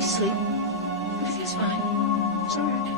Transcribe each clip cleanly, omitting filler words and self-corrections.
Sleep. Everything's fine. It's all right.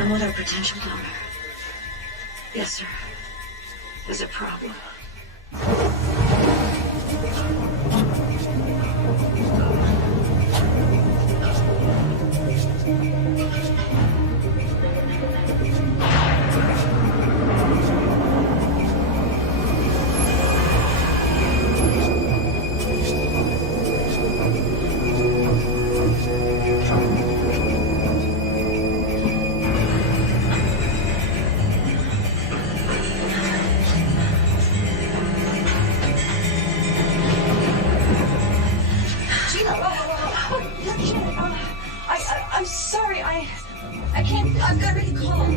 I'm with our potential donor. Yes, sir. There's a problem. I'm sorry, I can't, I've got to really calm.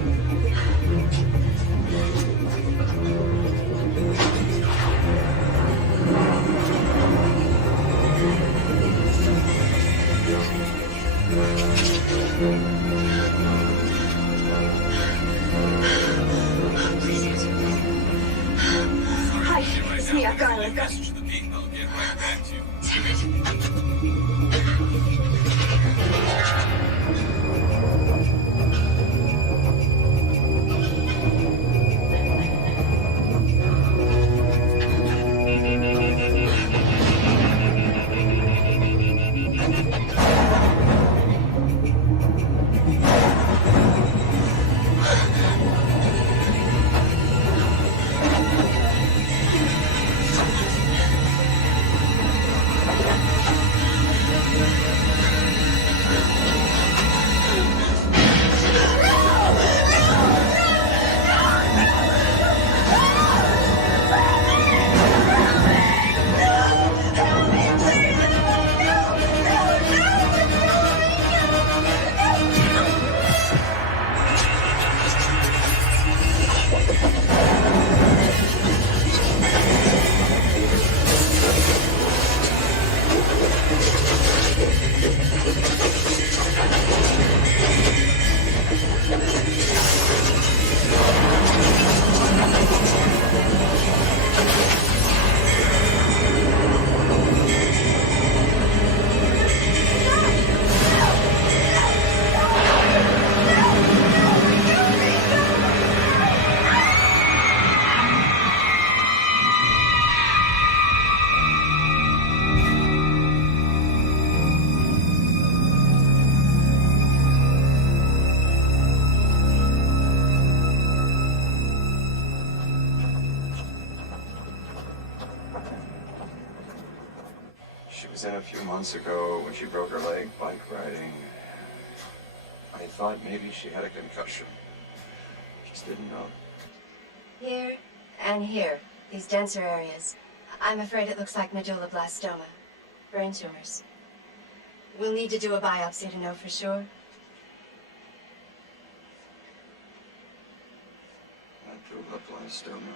Please answer. Hi, it's me, I've got it. Message to the beat, I'll get right back to you. Damn it. She was in a few months ago when she broke her leg bike riding. I thought maybe she had a concussion. Just didn't know. Here, And here, these denser areas. I'm afraid it looks like medulloblastoma. Brain tumors. We'll need to do a biopsy to know for sure. Medulloblastoma.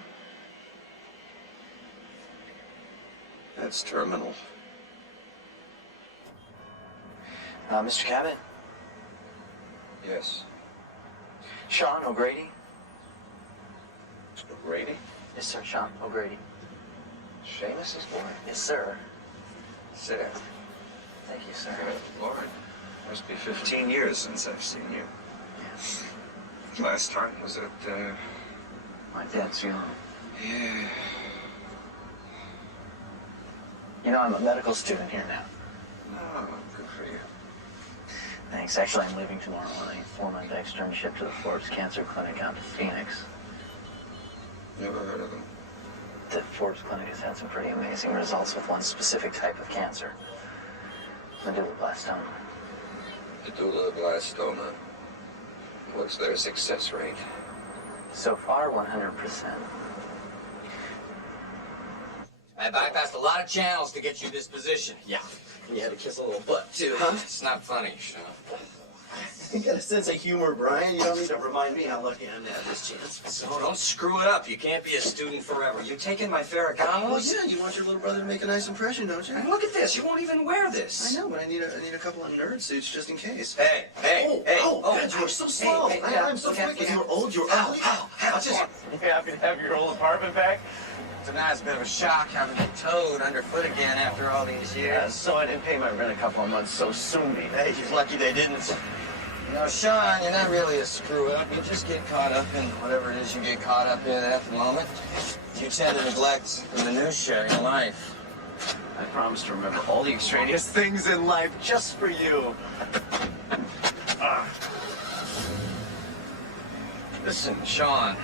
That's terminal. Mr. Cabot? Yes. Sean O'Grady? O'Grady? Yes, sir, Sean O'Grady. Seamus's boy? Yes, sir. Sit down. Thank you, sir. Good Lord. Must be 15 years since I've seen you. Yes. Last time was at, My dad's funeral. yeah. You know, I'm a medical student here now. Oh, good for you. Thanks. Actually, I'm leaving tomorrow on a 4-month externship to the Forbes Cancer Clinic out to Phoenix. Never heard of him. The Forbes Clinic has had some pretty amazing results with one specific type of cancer. Medulloblastoma. Medulloblastoma. What's their success rate? So far, 100%. I bypassed a lot of channels to get you this position. Yeah. You had to kiss a little butt, too, huh? It's not funny, Sean. You got a sense of humor, Brian. You don't need to remind me how lucky I am to have this chance. So don't screw it up. You can't be a student forever. You taking my Well, Ferragamo's? yeah, you want your little brother to make a nice impression, don't you? And look at this. You won't even wear I this. know, but I need a couple of nerd suits just in case. Hey, God, you are so slow. Hey, I'm so quick. If you were old, you were ugly. Watch this. You happy to have your old apartment back? Tonight it's a bit of a shock having it towed underfoot again after all these years. So I didn't pay my rent a couple of months so soon. Hey, he's lucky they didn't. You know, Sean, you're not really a screw-up. You just get caught up in whatever it is you get caught up in at the moment. You tend to neglect the minutiae in life. I promise to remember all the extraneous things in life just for you. Listen, Sean,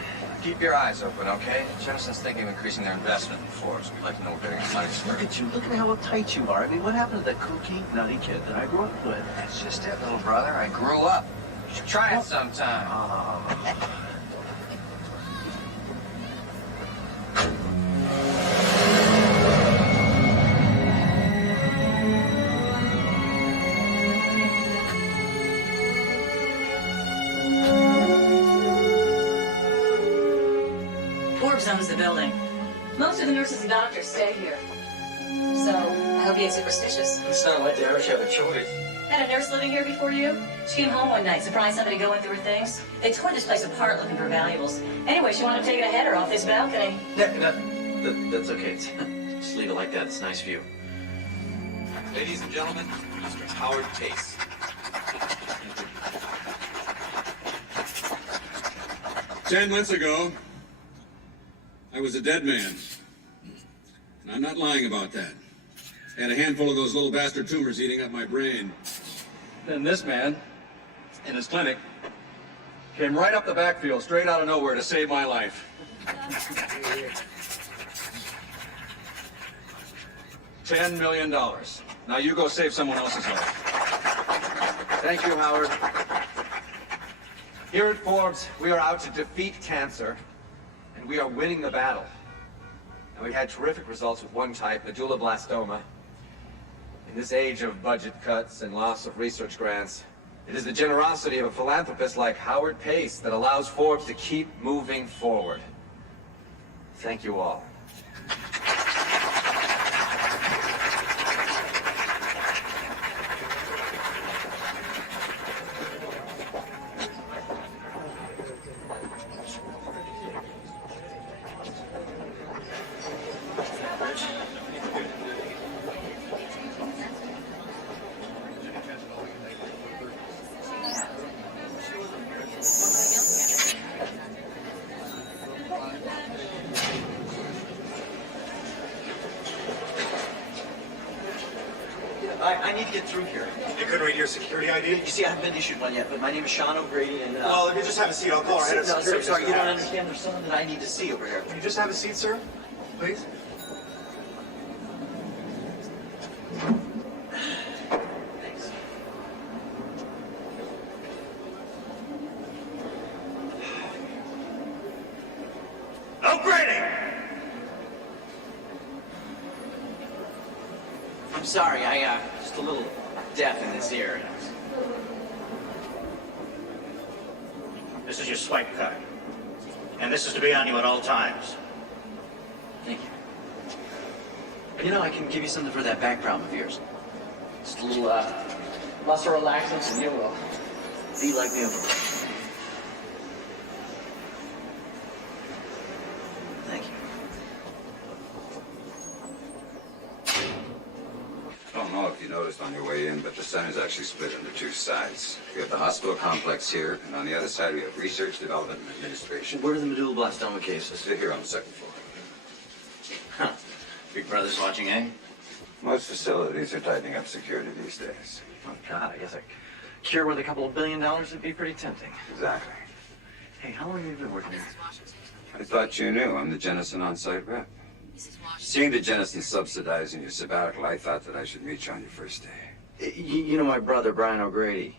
keep your eyes open, okay? Jennison's thinking of increasing their investment in Forbes. We'd like to know where getting the money Look started. at you. Look at how uptight you are. I mean, what happened to the kooky, nutty kid that I grew up with? That's just it, little brother. I grew up. You should try it sometime. Forbes owns the building. Most of the nurses and doctors stay here. So, I hope you ain't superstitious. It's not like they ever have a choice. Had a nurse living here before you? She came home one night, surprised somebody going through her things. They tore this place apart looking for valuables. Anyway, she wanted to take a header off this balcony. That's okay. Just leave it like that. It's a nice view. Ladies and gentlemen, Mr. Howard Pace. 10 months ago, I was a dead man. And I'm not lying about that. I had a handful of those little bastard tumors eating up my brain. Then this man, in his clinic, came right up the backfield, straight out of nowhere to save my life. $10 million. Now you go save someone else's life. Thank you, Howard. Here at Forbes, we are out to defeat cancer, and we are winning the battle. And we've had terrific results with one type, medulloblastoma. In this age of budget cuts and loss of research grants, it is the generosity of a philanthropist like Howard Pace that allows Forbes to keep moving forward. Thank you all. I need to get through here. You couldn't read your security ID? You see, I haven't been issued one yet, but my name is Sean O'Grady, and... Well, if you just have a seat, I'll call our head of No, security. sorry, you don't Just understand. There's someone that I need to see over here. Can you just have a seat, sir? Please? Thanks. O'Grady! I'm sorry, just a little deaf in this ear. This is your swipe card. And this is to be on you at all times. Thank you. You know, I can give you something for that back problem of yours. Just a little, muscle relaxants and you'll be like new. Thank you. I don't know if you noticed on your way in, but the center is actually split into two sides. We have the hospital complex here, and on the other side we have research, development, and administration. Where are the medulloblastima cases? They're here on the second floor. Huh. Big Brother's watching, eh? Most facilities are tightening up security these days. Oh, God, I guess a cure worth a couple of $1 billion would be pretty tempting. Exactly. Hey, how long have you been working here? I thought you knew. I'm the Jennison on-site rep. Seeing the Jennison subsidizing your sabbatical, I thought that I should meet you on your first day. You know my brother, Brian O'Grady.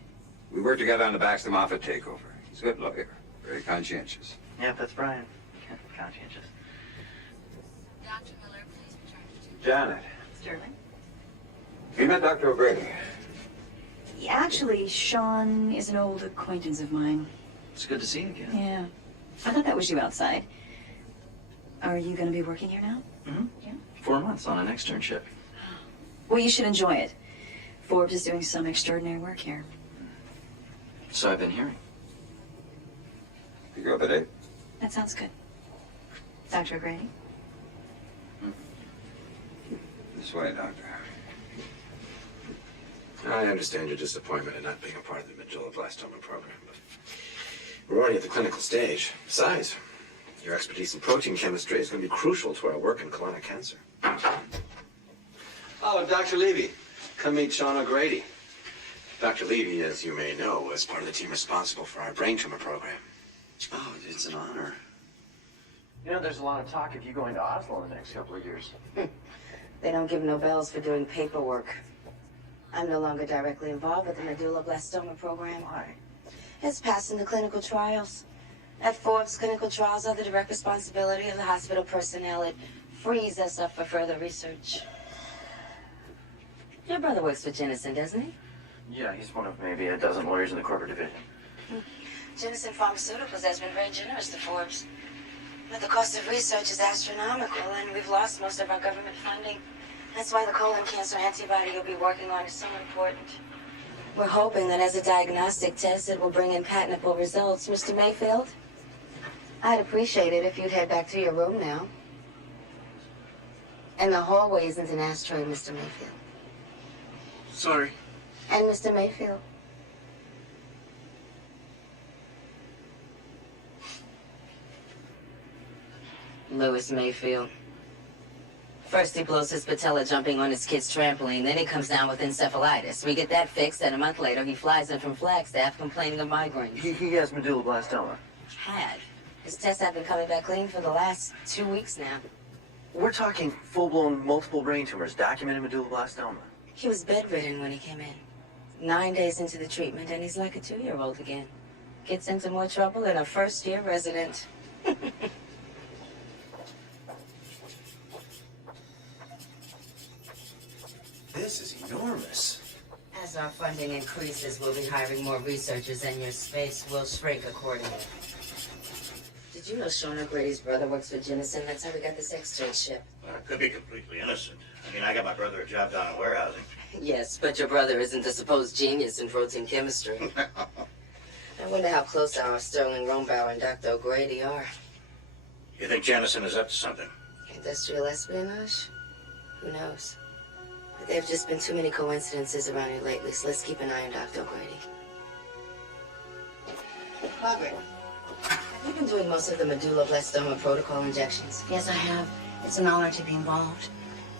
We worked together on the Baxter Moffat takeover. He's a good lawyer, very conscientious. Yep, that's Brian. Conscientious. Dr. Miller, please return to... Janet, Sterling? you met Dr. O'Grady. Actually, Sean is an old acquaintance of mine. It's good to see you again. Yeah. I thought that was you outside. Are you going to be working here now? Mm-hmm. Yeah. 4 months on an externship. Well, you should enjoy it. Forbes is doing some extraordinary work here. So I've been hearing. You go up at 8. That sounds good. Dr. O'Grady? This way, Doctor. I understand your disappointment in not being a part of the medulloblastima program, but we're already at the clinical stage. Besides, your expertise in protein chemistry is going to be crucial to our work in colonic cancer. Oh, Dr. Levy, come meet Sean O'Grady. Dr. Levy, as you may know, was part of the team responsible for our brain tumor program. Oh, it's an honor. You know, there's a lot of talk of you going to Oslo in the next couple of years. They don't give Nobels for doing paperwork. I'm no longer directly involved with the medulloblastima program. Why? It's passing the clinical trials. At Forbes, clinical trials are the direct responsibility of the hospital personnel. It frees us up for further research. Your brother works for Jennison, doesn't he? Yeah, he's one of maybe a dozen lawyers in the corporate division. Jennison Pharmaceuticals has been very generous to Forbes. But the cost of research is astronomical, and we've lost most of our government funding. That's why the colon cancer antibody you'll be working on is so important. We're hoping that as a diagnostic test, it will bring in patentable results. Mr. Mayfield, I'd appreciate it if you'd head back to your room now. And the hallway isn't an ashtray, Mr. Mayfield. Sorry. And Mr. Mayfield. Louis Mayfield. First he blows his patella jumping on his kid's trampoline, then he comes down with encephalitis. We get that fixed, and a month later he flies in from Flagstaff complaining of migraines. He has medulloblastima. Had. His tests have been coming back clean for the last 2 weeks now. We're talking full-blown multiple brain tumors, documented medulloblastima. He was bedridden when he came in. 9 days into the treatment, and he's like a 2-year-old again. Gets into more trouble than a first-year resident. This is enormous. As our funding increases, we'll be hiring more researchers, and your space will shrink accordingly. Did you know Sean O'Grady's brother works for Jennison? That's how we got this externship. I could be completely innocent. I mean, I got my brother a job down in warehousing. Yes, but your brother isn't the supposed genius in protein chemistry. I wonder how close our Sterling Rombauer and Dr. O'Grady are. You think Jennison is up to something? Industrial espionage? Who knows? But there have just been too many coincidences around here lately, so let's keep an eye on Dr. O'Grady. Margaret, have you been doing most of the medulloblastima protocol injections? Yes, I have. It's an honor to be involved.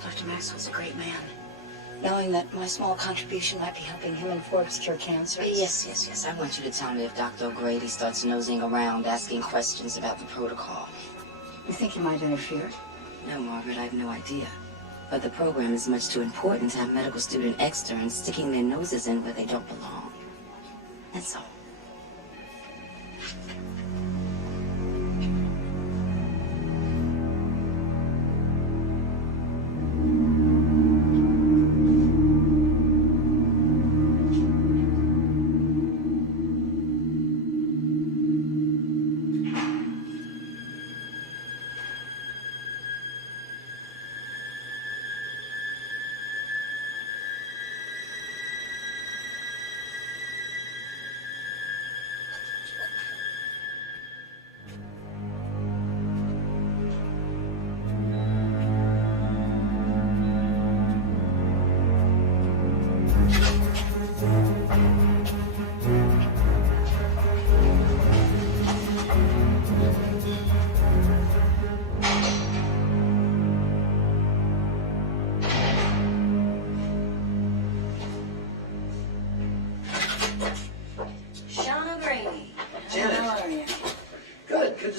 Dr. Maxwell's a great man. Knowing that my small contribution might be helping him and Forbes cure cancer. Yes. I want you to tell me if Dr. O'Grady starts nosing around, asking questions about the protocol. You think he might interfere? No, Margaret, I have no idea. But the program is much too important to have medical student externs sticking their noses in where they don't belong. That's all.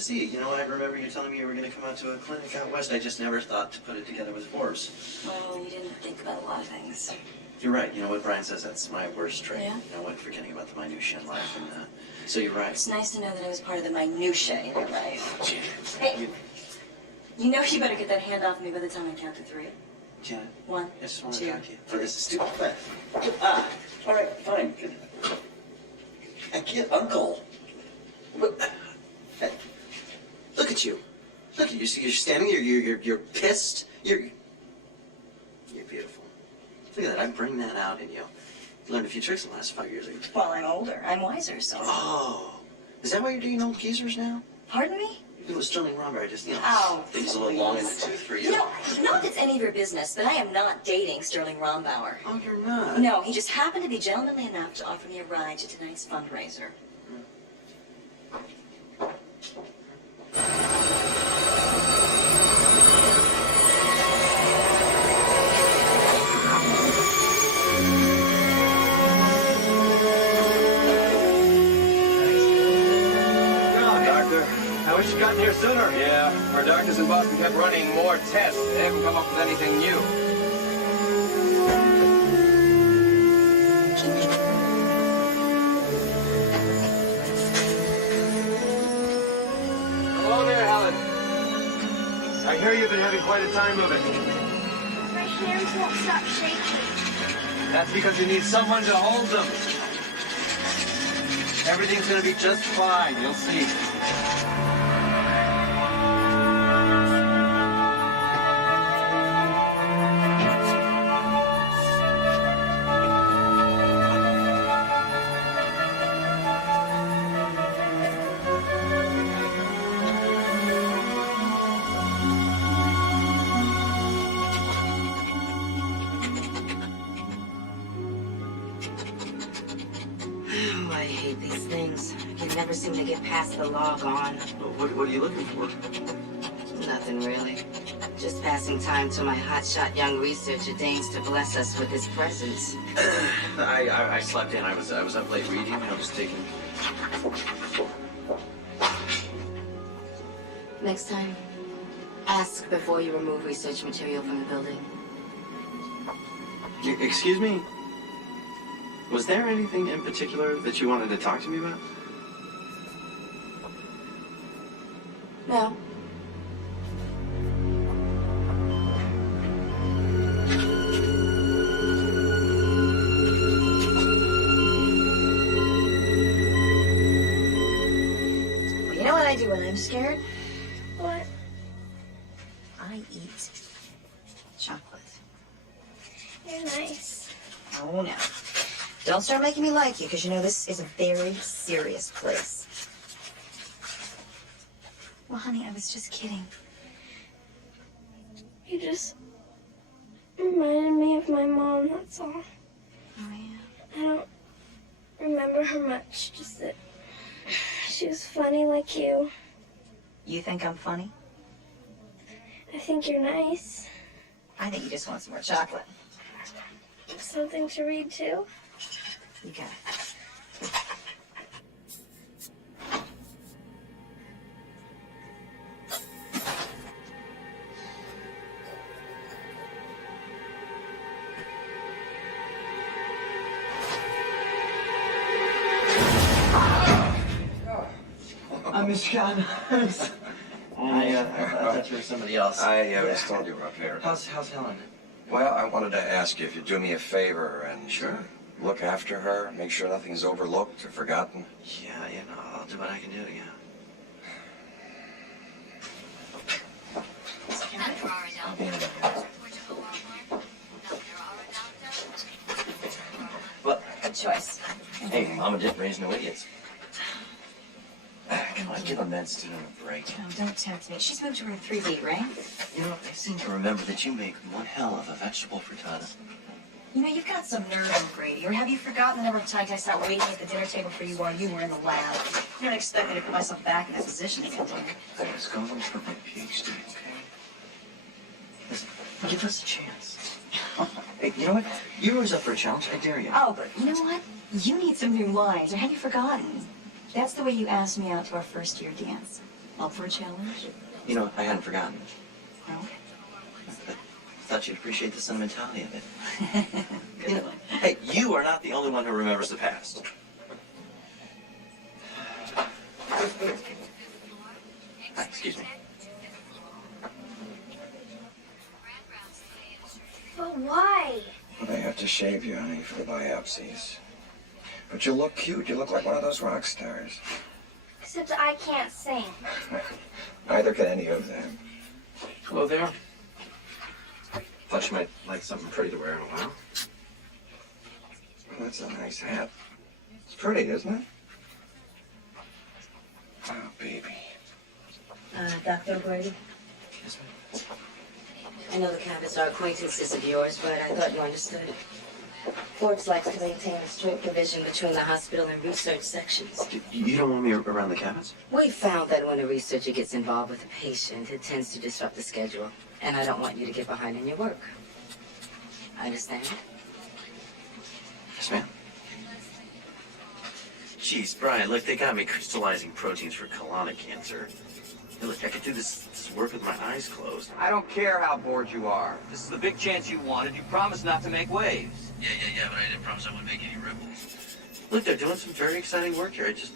see. You know, I remember you telling me you were going to come out to a clinic out west. I just never thought to put it together with Forbes. Well, you didn't think about a lot of things. You're right. You know what Brian says? That's my worst trait. Yeah? You know what? Forgetting about the minutiae in life. And so you're right. It's nice to know that I was part of the minutiae in your life. Hey, You you know you better get that hand off me by the time I count to 3. Janet, 1, I just want 2, to talk to you. 3. This is stupid. Ah, all right, fine. I can't, Uncle. What? Hey, look at you. Look at you. You're standing there. You're pissed. You're beautiful. Look at that. I bring that out in you. Learned a few tricks in the last 5 years. Well, I'm older. I'm wiser, so... Oh, is that why you're dating old geezers now? Pardon me? It was Sterling Romberg. I just, Oh, things a little long in the tooth for you. You know, not that it's any of your business, but I am not dating Sterling Rombauer. Oh, you're not? No, he just happened to be gentlemanly enough to offer me a ride to tonight's fundraiser. I wish you'd gotten here sooner. Yeah, our doctors in Boston kept running more tests. They haven't come up with anything new. Hello there, Helen. I hear you've been having quite a time of it. My hands won't stop shaking. That's because you need someone to hold them. Everything's gonna be just fine, you'll see. I hate these things. I can never seem to get past the log on. What are you looking for? Nothing really. Just passing time till my hotshot young researcher deigns to bless us with his presence. I slept in. I was up late reading. I was taking. Next time, ask before you remove research material from the building. Excuse me? Was there anything in particular that you wanted to talk to me about? No. Well, you know what I do when I'm scared? What? I eat chocolate. You're nice. Oh, no. Don't start making me like you, because you know this is a very serious place. Well, honey, I was just kidding. You just reminded me of my mom, that's all. Oh, yeah? I don't remember her much, just that she was funny like you. You think I'm funny? I think you're nice. I think you just want some more chocolate. Something to read too? You got it. Miss John. I thought you were somebody else. I was told you were up here. How's Helen? Well, I wanted to ask you if you'd do me a favor and Sure. Look after her, make sure nothing's overlooked or forgotten. Yeah, I'll do what I can do, yeah. I'll be in there. Well, Good choice. hey, Mama didn't raise no idiots. Come on, give a med student a break. Oh, don't tempt me. She's moved to her 3B, right? You know, I seem to remember that you make one hell of a vegetable frittata. You know, you've got some nerve, O'Grady. Or have you forgotten the number of times I sat waiting at the dinner table for you while you were in the lab? You don't expect me to put myself back in that position again, do you? I was going for my PhD, okay? Listen, give us a chance. Hey, you know what? You're always up for a challenge. I dare you. Oh, but you know what? You need some new lines. Or have you forgotten? That's the way you asked me out to our first year dance. Up for a challenge? You know, I hadn't forgotten. Well, I thought you'd appreciate the sentimentality of it. good one. Hey, you are not the only one who remembers the past. Hi, excuse me. But why? Well, they have to shave you, honey, for the biopsies. But you look cute. You look like one of those rock stars. Except I can't sing. Neither can any of them. Hello there. Thought you might like something pretty to wear in a while. Well, that's a nice hat. It's pretty, isn't it? Oh, baby. Dr. O'Grady? I know the Cabotts are acquaintances of yours, but I thought you understood. Forbes likes to maintain a strict division between the hospital and research sections. You don't want me around the Cabotts? We found that when a researcher gets involved with a patient, it tends to disrupt the schedule, and I don't want you to get behind in your work. Understand? Yes, ma'am. Jeez, Brian, look, they got me crystallizing proteins for colonic cancer. Hey, look, I could do this work with my eyes closed. I don't care how bored you are. This is the big chance you wanted. You promised not to make waves. Yeah, but I didn't promise I wouldn't make any ripples. Look, they're doing some very exciting work here. I just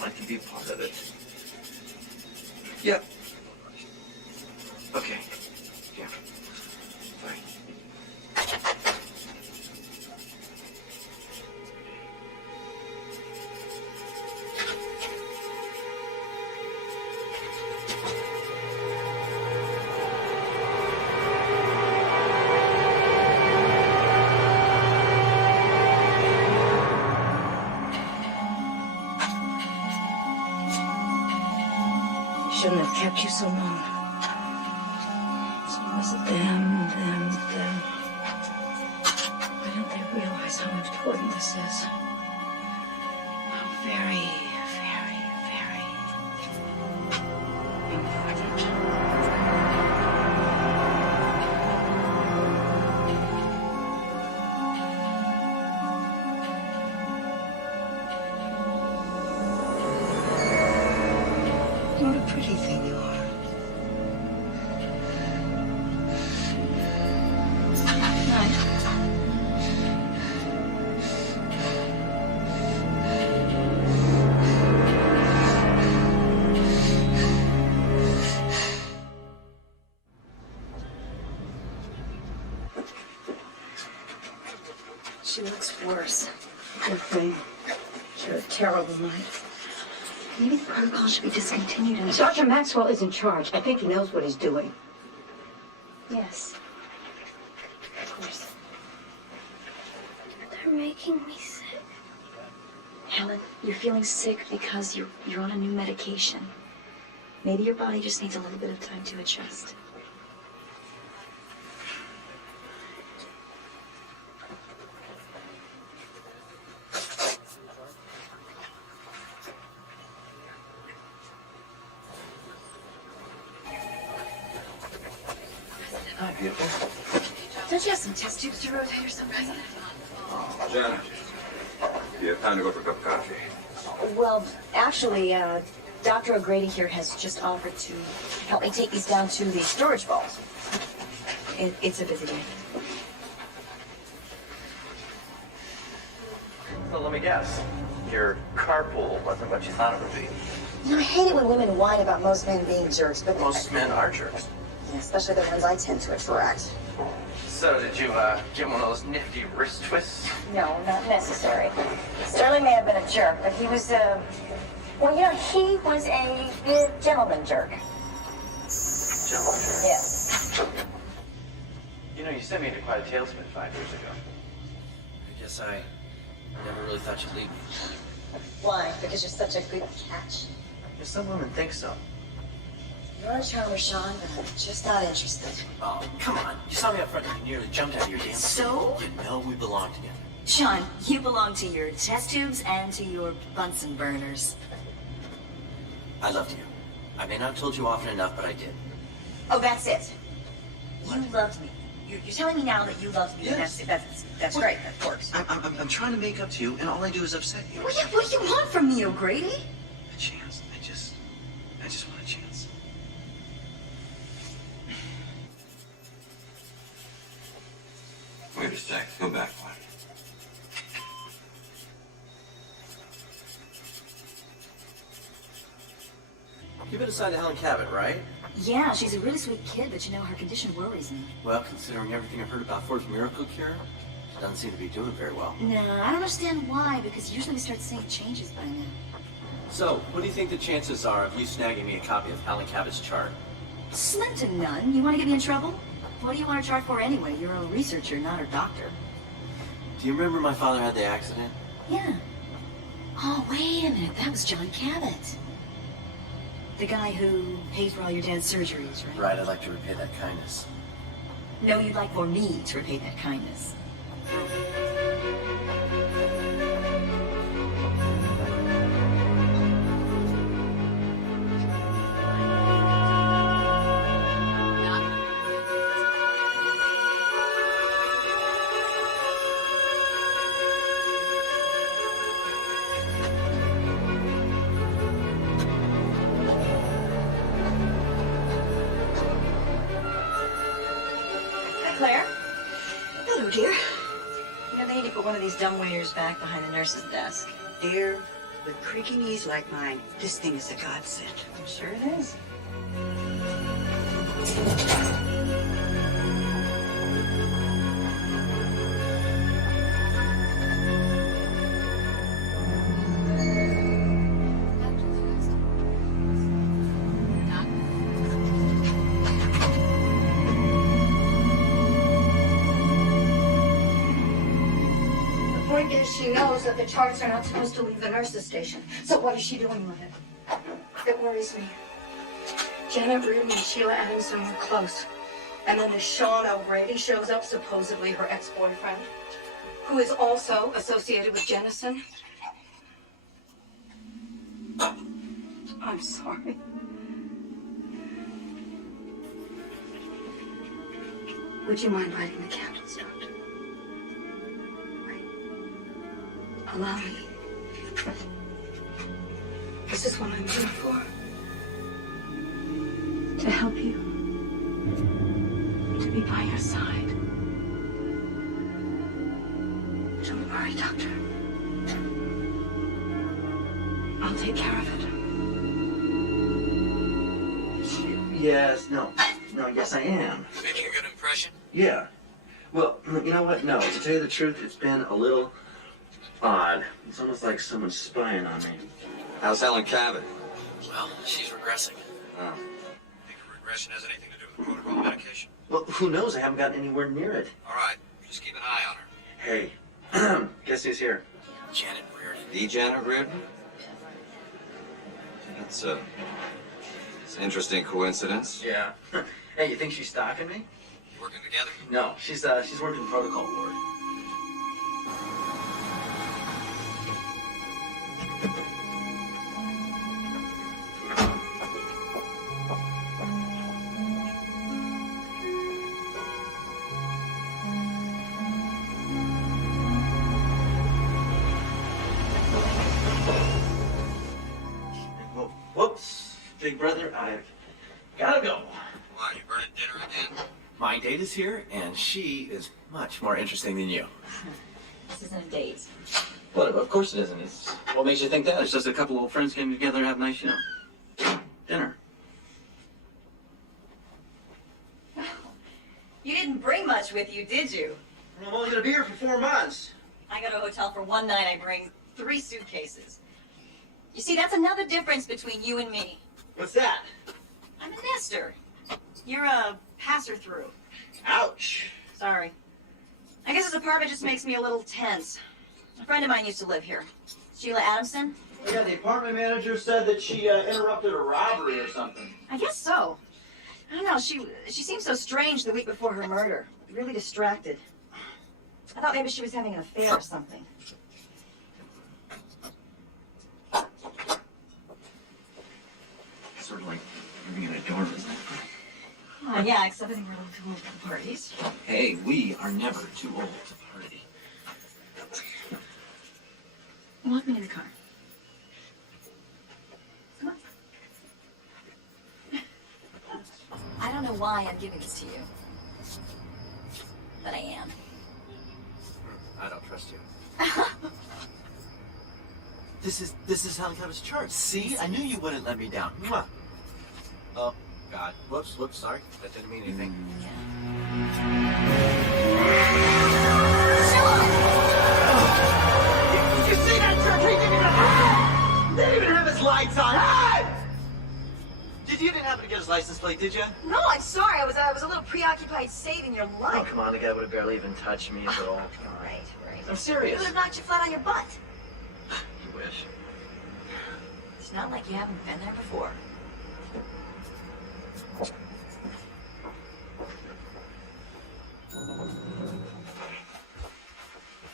like to be a part of it. Yep. Okay. Yeah. Bye. Shouldn't have kept you so long. It's always them. Why don't they realize how important this is? How very, very, very important. What a pretty thing you are. Night. She looks worse. Good thing. She had a terrible night. Maybe the protocol should be discontinued and... Dr. Maxwell is in charge. I think he knows what he's doing. Yes. Of course. They're making me sick. Helen, you're feeling sick because you're on a new medication. Maybe your body just needs a little bit of time to adjust. Hi, beautiful. Don't you have some test tubes to rotate or something? Janet, you have time to go for a cup of coffee? Well, actually, Dr. O'Grady here has just offered to help me take these down to the storage vault. It's a busy day. So let me guess. Your carpool wasn't what you thought it would be. You know, I hate it when women whine about most men being jerks, but... Most men are jerks. Especially the ones I tend to attract. So did you give him one of those nifty wrist twists? No, not necessary. Sterling may have been a jerk, but he was well, you know, he was a gentleman jerk. Gentleman jerk? Yes. You know, you sent me into quite a tailspin 5 years ago. I guess I never really thought you'd leave me. Why? Because you're such a good catch? Yeah, some women think so. You're a charmer, Sean, but I'm just not interested. Oh, come on. You saw me up front and you nearly jumped out of your damn seat. So? You know we belong together. Sean, you belong to your test tubes and to your Bunsen burners. I loved you. I may not have told you often enough, but I did. Oh, that's it. You loved me. You're telling me now that you loved me. Yes. That's great. That works. I'm trying to make up to you, and all I do is upset you. What do you want from me, O'Grady? A chance. I just want a chance. a sec. Come back one. You've been assigned to Helen Cabot, right? Yeah, she's a really sweet kid, but you know, her condition worries me. Well, considering everything I've heard about Ford's miracle cure, she doesn't seem to be doing very well. Nah, I don't understand why, because usually we start seeing changes by now. So, what do you think the chances are of you snagging me a copy of Helen Cabot's chart? Slim to none. You want to get me in trouble? What do you want to chart for anyway? You're a researcher, not a doctor. Do you remember my father had the accident? Yeah. Oh, wait a minute. That was John Cabot. The guy who paid for all your dad's surgeries, right? Right, I'd like to repay that kindness. No, you'd like for me to repay that kindness. Claire? Hello, dear. You know, they need to put one of these dumbwaiters back behind the nurse's desk. Dear, with creaky knees like mine, this thing is a godsend. I'm sure it is. The point is, she knows that the charts are not supposed to leave the nurse's station. So what is she doing with it? It worries me. Janet Reardon and Sheila Adamson were close. And then this Sean O'Grady shows up, supposedly her ex-boyfriend, who is also associated with Jennison. I'm sorry. Would you mind lighting the candles, Doctor? Wait. Allow me. This is what I'm here for. To help you. To be by your side. Don't worry, Doctor. I'll take care of it. Yes, no, yes I am. Making a good impression? Yeah. Well, you know what? No, to tell you the truth, it's been a little odd. It's almost like someone's spying on me. How's Helen Cabot? Well, she's regressing. Oh. Think her regression has anything to do with the protocol medication? Well, who knows? I haven't gotten anywhere near it. All right, just keep an eye on her. Hey, guess who's here? Janet Reardon. The Janet Reardon? That's an interesting coincidence. Yeah. Hey, you think she's stalking me? Working together? No, she's working protocol board. Well, whoops, big brother, I've gotta go. Why, you burning dinner again? My date is here, and she is much more interesting than you. This isn't a date. What? Of course it isn't. It's what makes you think that? It's just a couple old friends getting together to have a nice, dinner. You didn't bring much with you, did you? I'm only gonna be here for 4 months. I go to a hotel for one night, I bring 3 suitcases. You see, that's another difference between you and me. What's that? I'm a nester. You're a passer-through. Ouch. Sorry. I guess this apartment just makes me a little tense. A friend of mine used to live here. Sheila Adamson? Yeah, the apartment manager said that she interrupted a robbery or something. I guess so. I don't know, she seemed so strange the week before her murder. Really distracted. I thought maybe she was having an affair or something. Sort of like living in a dorm, isn't it? Oh, yeah, except I think we're a little too old for the parties. Hey, we are never too old to party. Walk me to the car. Come on. I don't know why I'm giving this to you. But I am. I don't trust you. This is Helen Kevin's chart. See? I knew you wouldn't let me down. Mwah. Oh, God. Whoops, sorry. That didn't mean anything. Did you see that jerk? He didn't even have his lights on. Hey! You didn't happen to get his license plate, did you? No, I'm sorry. I was a little preoccupied saving your life. Oh, come on. The guy would have barely even touched me at all. Right. I'm serious. He would have knocked you flat on your butt. You wish. It's not like you haven't been there before.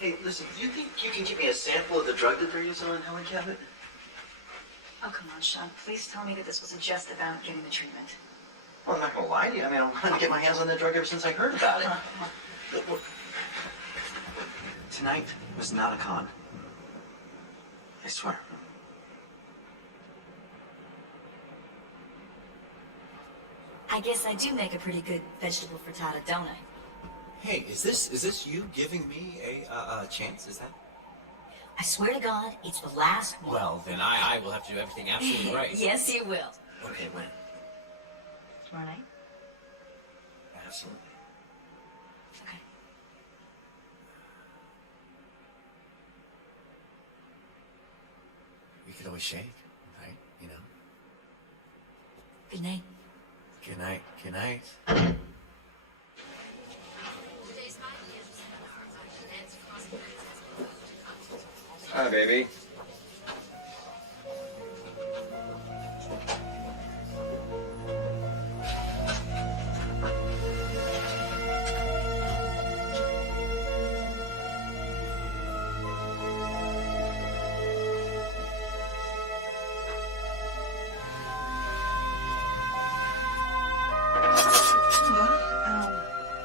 Hey, listen, do you think you can give me a sample of the drug that they're using on Helen Cabot? Oh, come on, Sean. Please tell me that this wasn't just about getting the treatment. Well, I'm not gonna lie to you. I mean, I'm trying to get my hands on that drug ever since I heard about it. Tonight was not a con. I swear. I guess I do make a pretty good vegetable frittata, don't I? Hey, is this you giving me a chance? Is that? I swear to God, it's the last one. Well, then I will have to do everything absolutely right. Yes, you will. Okay, when? Tomorrow night? Absolutely. Okay. We could always shake, right? You know? Good night. Good night. Good night. Hi, baby.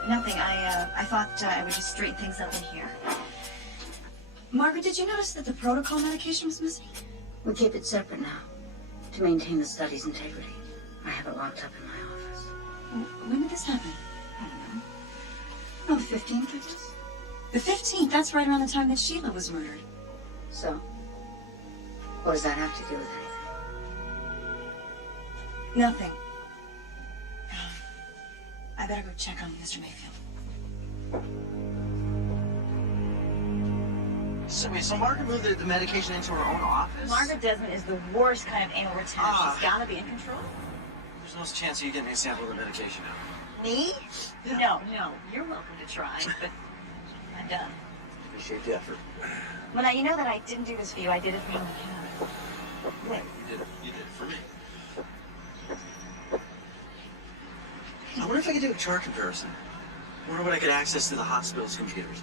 Nothing. I thought I would just straighten things up in here. Margaret, did you notice that the protocol medication was missing? We keep it separate now, to maintain the study's integrity. I have it locked up in my office. When did this happen? I don't know. Oh, the 15th, I guess? The 15th? That's right around the time that Sheila was murdered. So, what does that have to do with anything? Nothing. I better go check on Mr. Mayfield. So Margaret moved the medication into her own office? Margaret Desmond is the worst kind of anal retention. She's gotta be in control. There's no chance of you getting me a sample of the medication now. Me? Yeah. No. You're welcome to try, but I'm done. Appreciate the effort. Well, now, you know that I didn't do this for you. I did it for Helen Cabot. Right, you did it for me. I wonder if I could do a chart comparison. I wonder what I could access to the hospital's computers.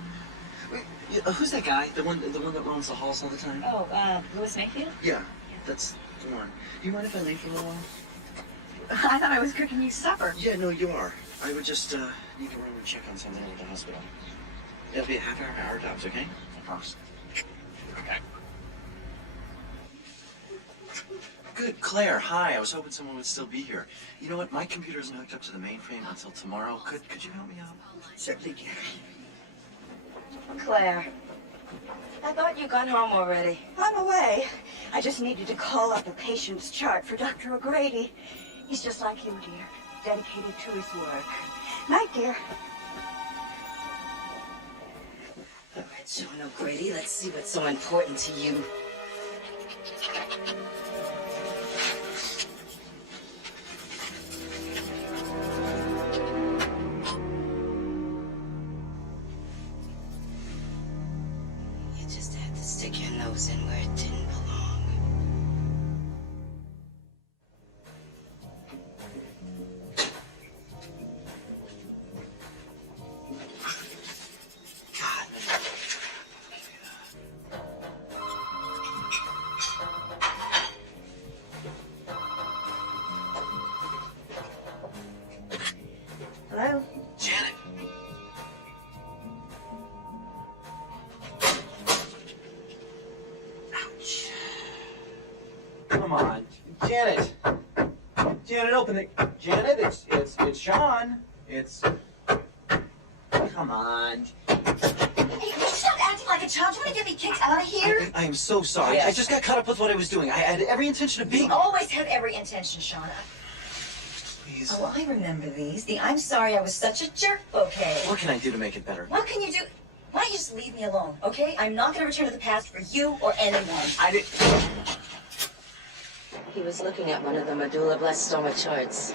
Wait, who's that guy? The one that roams the halls all the time? Oh, Louis Mayfield? Yeah, that's the one. Do you mind if I leave for a little while? I thought I was cooking you supper. Yeah, no, you are. I would just need to run and check on something at the hospital. It'll be a half-hour jobs, okay? I promise. Okay. Good, Claire. Hi. I was hoping someone would still be here. You know what? My computer isn't hooked up to the mainframe until tomorrow. Could you help me out? Certainly can. Claire, I thought you'd gone home already. I'm away. I just needed to call up a patient's chart for Dr. O'Grady. He's just like you, dear. Dedicated to his work. Night, dear. All right, John O'Grady, let's see what's so important to you. You just had to stick your nose in where it didn't belong. Hello? Janet. Ouch. Come on, Janet. Janet, open it. Janet, it's Sean. It's. Come on. Hey, shut up! acting like a child? Do you want to get me kicked out of here? I am so sorry. Yes. I just got caught up with what I was doing. I had every intention of being... You always had every intention, Shauna. Please. Oh, well, I remember these. The I'm sorry I was such a jerk, okay? What can I do to make it better? What can you do? Why don't you just leave me alone, okay? I'm not going to return to the past for you or anyone. I did... He was looking at one of the medulloblastoma charts.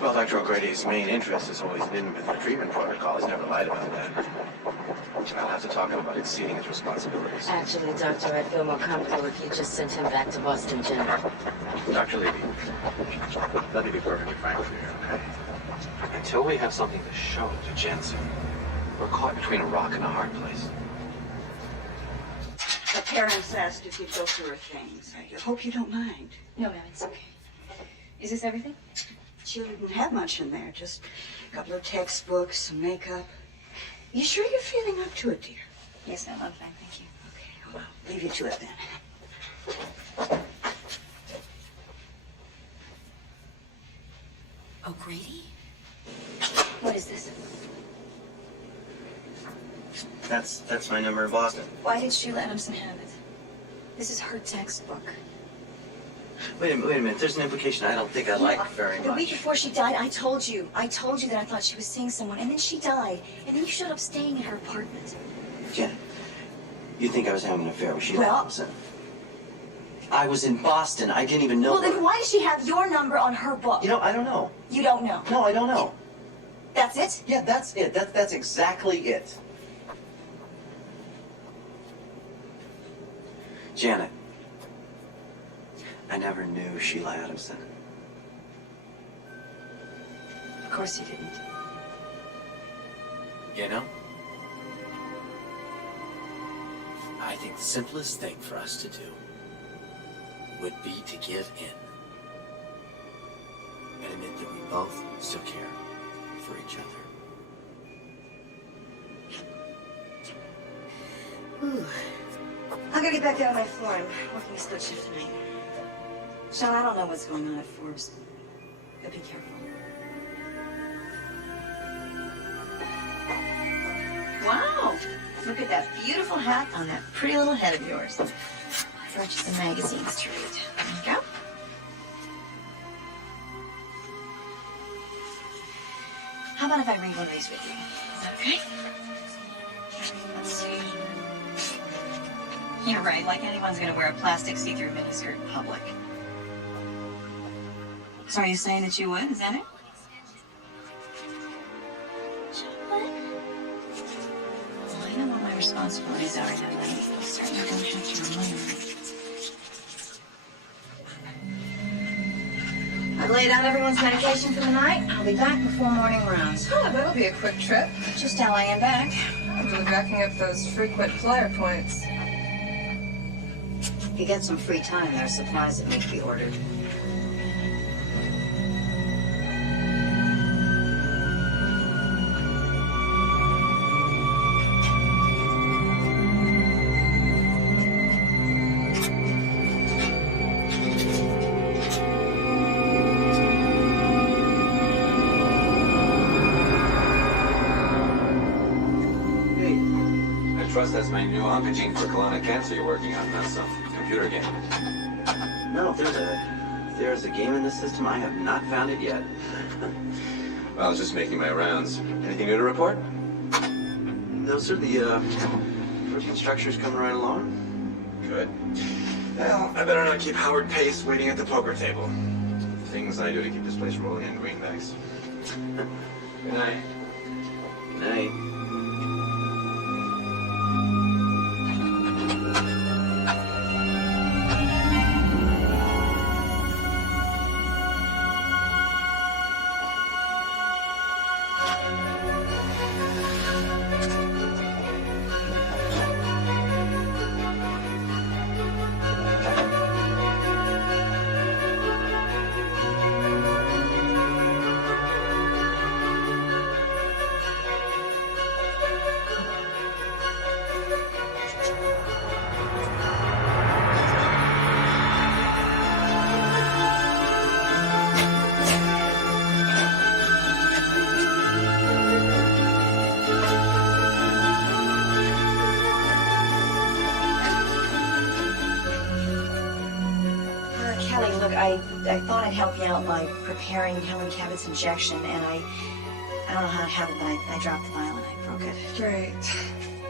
Well, Dr. O'Grady's main interest has always been with the treatment protocol. He's never lied about that. I'll have to talk to him about exceeding his responsibilities. Actually, Doctor, I'd feel more comfortable if you just sent him back to Boston General. Dr. Levy, let me be perfectly frank with you, okay? Until we have something to show to Jensen, we're caught between a rock and a hard place. The parents asked if you'd go through her things. I hope you don't mind. No, ma'am, it's okay. Is this everything? She didn't have much in there, just a couple of textbooks, some makeup. You sure you're feeling up to it, dear? Yes, ma'am, I'm fine, thank you. Okay, well, I'll leave you to it then. O'Grady? What is this? That's my number in Boston. Why did Sheila Adamson have it? This is her textbook. Wait a minute. There's an implication I don't think I like very much. The week before she died, I told you that I thought she was seeing someone, and then she died, and then you showed up staying in her apartment. Janet, you think I was having an affair with Sheila Well- Adamson? I was in Boston. I didn't even know Well, her. then why does she have your number on her book? You know, I don't know. You don't know. No, I don't know. That's it? Yeah, that's it. That's exactly it. Janet, I never knew Sheila Adamson. Of course you didn't. You know? I think the simplest thing for us to do would be to give in. And admit that we both still care for each other. Ooh. I gotta get back down on my floor. I'm working a split shift tonight. Sean, I don't know what's going on at Forbes. But be careful. Wow! Look at that beautiful hat on that pretty little head of yours. I brought you some magazines to read. There you go. How about if I read one of these with you? Is that okay? Let's see. You're right, like anyone's gonna wear a plastic see-through miniskirt in public. So are you saying that you would? Is that it? Well, I know what my responsibilities are now, and I certainly don't have to remind me. I've laid out everyone's medication for the night. I'll be back before morning rounds. Oh, that'll be a quick trip. Just how I am back. I'm really racking up those frequent flyer points. If you get some free time, there are supplies that need to be ordered. I trust that's my new oncogene for colonic cancer you're working on, not some computer game. No, if there's a game in the system, I have not found it yet. Well, I was just making my rounds. Anything new to report? Those are the protein structures coming right along. Good. Well, I better not keep Howard Pace waiting at the poker table. Things I do to keep this place rolling in greenbacks. Good night. Good night. I thought I'd help you out by preparing Helen Cabot's injection, and I don't know how it happened, but I dropped the vial and I broke it. Great.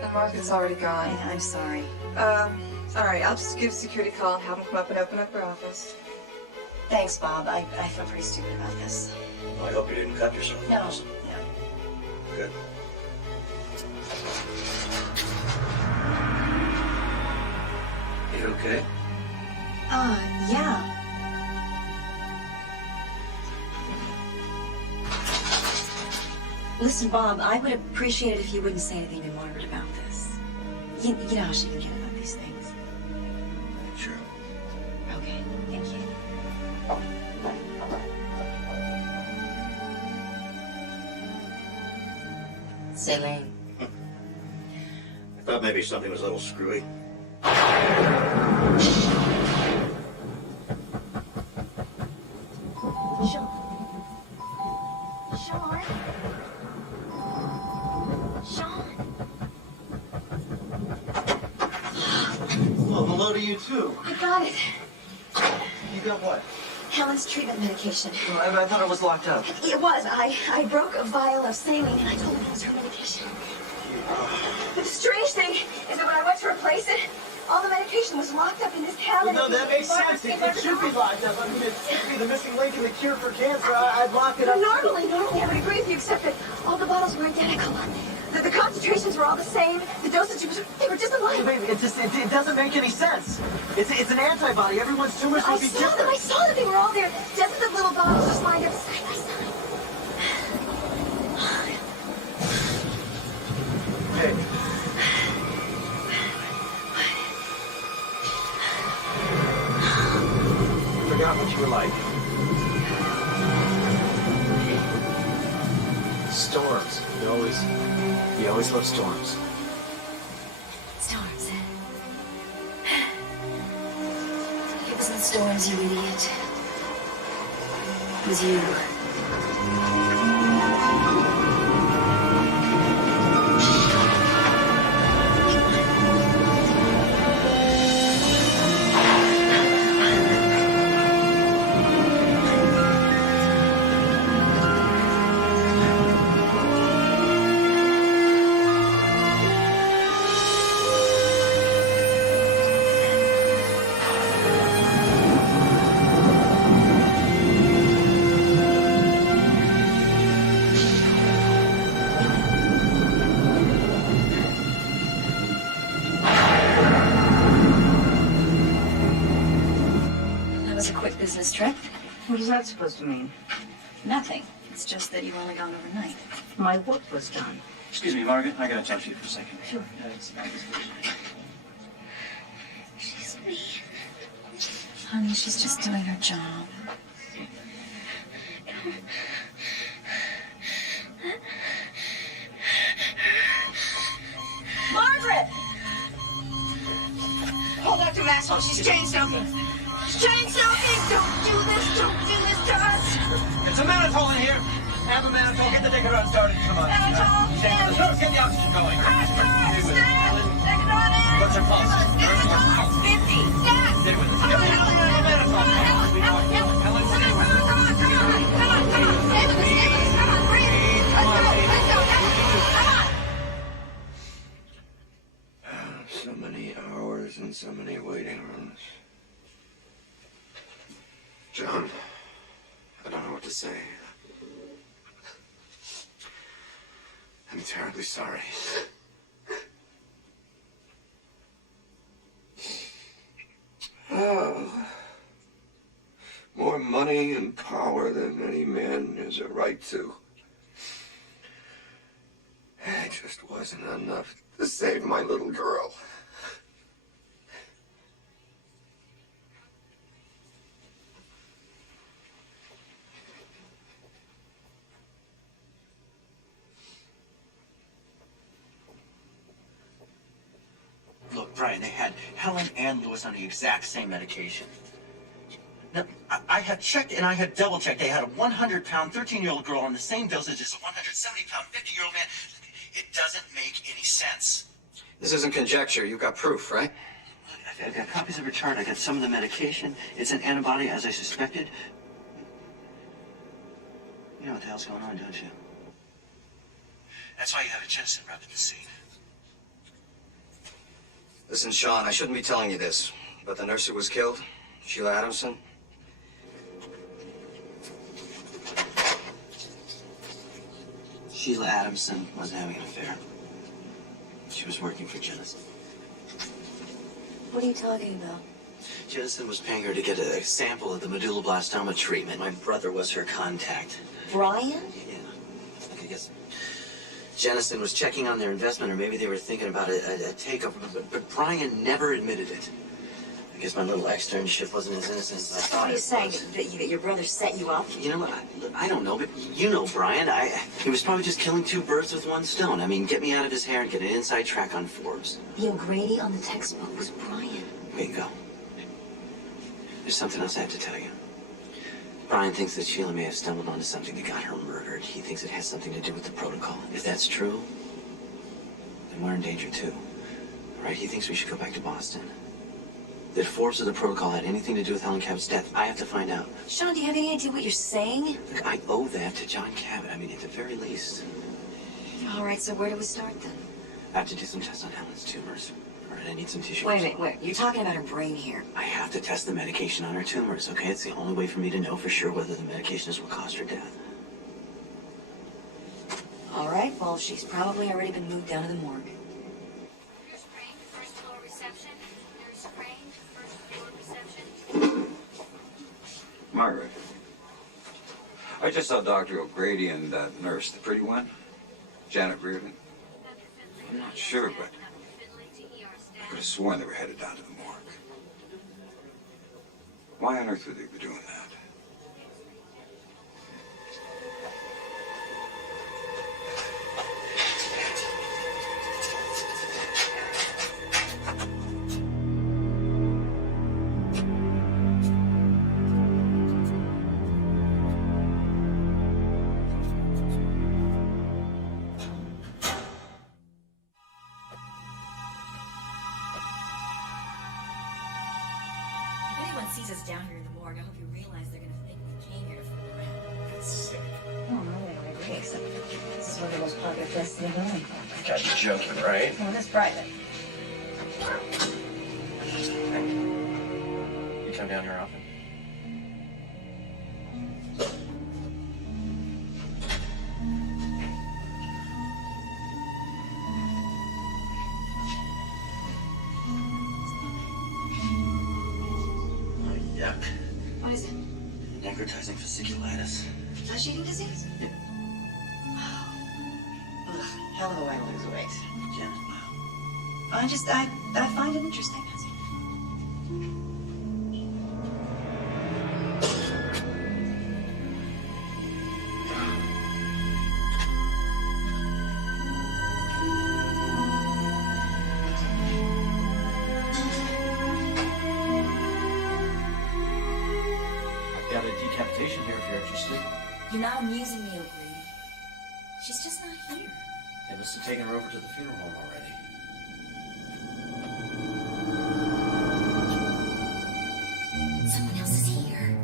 And Margaret's already gone. I'm sorry. All right, I'll just give security a call and have them come up and open up her office. Thanks, Bob. I feel pretty stupid about this. Well, I hope you didn't cut yourself. No. Good. You okay? Yeah. Listen, Bob, I would appreciate it if you wouldn't say anything to Margaret about this. You know how she can get about these things. Sure. Okay, thank you. Saline. I thought maybe something was a little screwy. Sean. Sean. Sean. Well, hello to you too. I got it. You got what? Helen's treatment medication. Well, I thought it was locked up. It was. I broke a vial of saline and I told him it was her medication. But the strange thing is that when I went to replace it, all the medication was locked up in this cabinet. No, that makes sense. It should be locked up. I mean, it should be the missing link in the cure for cancer. I'd lock it up. Normally I would agree with you, except that all the bottles were identical. The concentrations were all the same. The dosage was, they were just alike. Wait, it doesn't make any sense. It's an antibody. Everyone's tumors will be different. I saw that they were all there. Dozens of little bottles just lined up side by side. Hey. Forgot what you were like. Storms. You always love storms. Storms. It wasn't storms, you idiot. It was you. That was a quick business trip. What is that supposed to mean? Nothing. It's just that you've only gone overnight. My work was done. Excuse me, Margaret. I gotta talk to you for a second. Sure. It's about this patient. She's sweet. Honey, she's just doing her job. Margaret! Hold Dr. Maxwell. She's chain smoking. She's chain smoking! Don't do this! Don't do this to us! It's a Manitoul in here. Have a Manitoul. Get the Dickadron started. Come on. Manitoul, Let's go. Get the oxygen going. Crash, stand! Dickadron in! What's your pulse? It's 50. Stand! Stay with us. Come on, Helen! Come on, Helen! Helen, stay with us. Come on! Stay with us! Come on, breathe! Let's go! Come on! So many hours and so many waiting rooms. John, I don't know what to say. I'm terribly sorry. Oh. More money and power than any man has a right to. It just wasn't enough to save my little girl. Look, Brian, they had Helen and Louis on the exact same medication. Now, I had checked and I had double-checked. They had a 100-pound, 13-year-old girl on the same dosage as a 170-pound, 50-year-old man. It doesn't make any sense. This isn't conjecture. You've got proof, right? Okay, I've got copies of her chart. I got some of the medication. It's an antibody, as I suspected. You know what the hell's going on, don't you? That's why you have a Jensen rep at the scene. Listen, Sean, I shouldn't be telling you this, but the nurse who was killed, Sheila Adamson, Sheila Adamson wasn't having an affair. She was working for Jensen. What are you talking about? Jensen was paying her to get a sample of the medulloblastoma treatment. My brother was her contact. Brian? Yeah. I guess Jensen was checking on their investment, or maybe they were thinking about a takeover, but Brian never admitted it. I guess my little externship wasn't as innocent as I thought. What are you saying? That your brother set you up? You know what? I don't know, but you know Brian. He was probably just killing two birds with one stone. I mean, get me out of his hair and get an inside track on Forbes. The O'Grady on the textbook was Brian. Wait, go. There's something else I have to tell you. Brian thinks that Sheila may have stumbled onto something that got her murdered. He thinks it has something to do with the protocol. If that's true, then we're in danger too. All right? He thinks we should go back to Boston. That Forbes or the protocol had anything to do with Helen Cabot's death, I have to find out. Sean, do you have any idea what you're saying? Look, I owe that to John Cabot. I mean, at the very least. All right, so where do we start then? I have to do some tests on Helen's tumors. All right, I need some tissue. Wait a minute, wait. You're talking about her brain here. I have to test the medication on her tumors, okay? It's the only way for me to know for sure whether the medication is what caused her death. All right, well, she's probably already been moved down to the morgue. Margaret, I just saw Dr. O'Grady and that nurse, the pretty one, Janet Reardon. I'm not sure, but I could have sworn they were headed down to the morgue. Why on earth would they be doing that? Sees us down here in the morgue, I hope you realize they're gonna think we came here to fool around. That's sick. Oh, no, I agree, except this is one of the most popular places in the building. God, you're joking, right? Well, it's private. You come down here often? Yuck. What is it? Necrotizing fasciculitis. Flesh-eating disease? Yeah. Ugh, hell of a way to lose weight. Janet, I find it interesting. That's all. I've got a decapitation here if you're interested. You're not amusing me, O'Grady. She's just not here. They must have taken her over to the funeral home already. Someone else is here.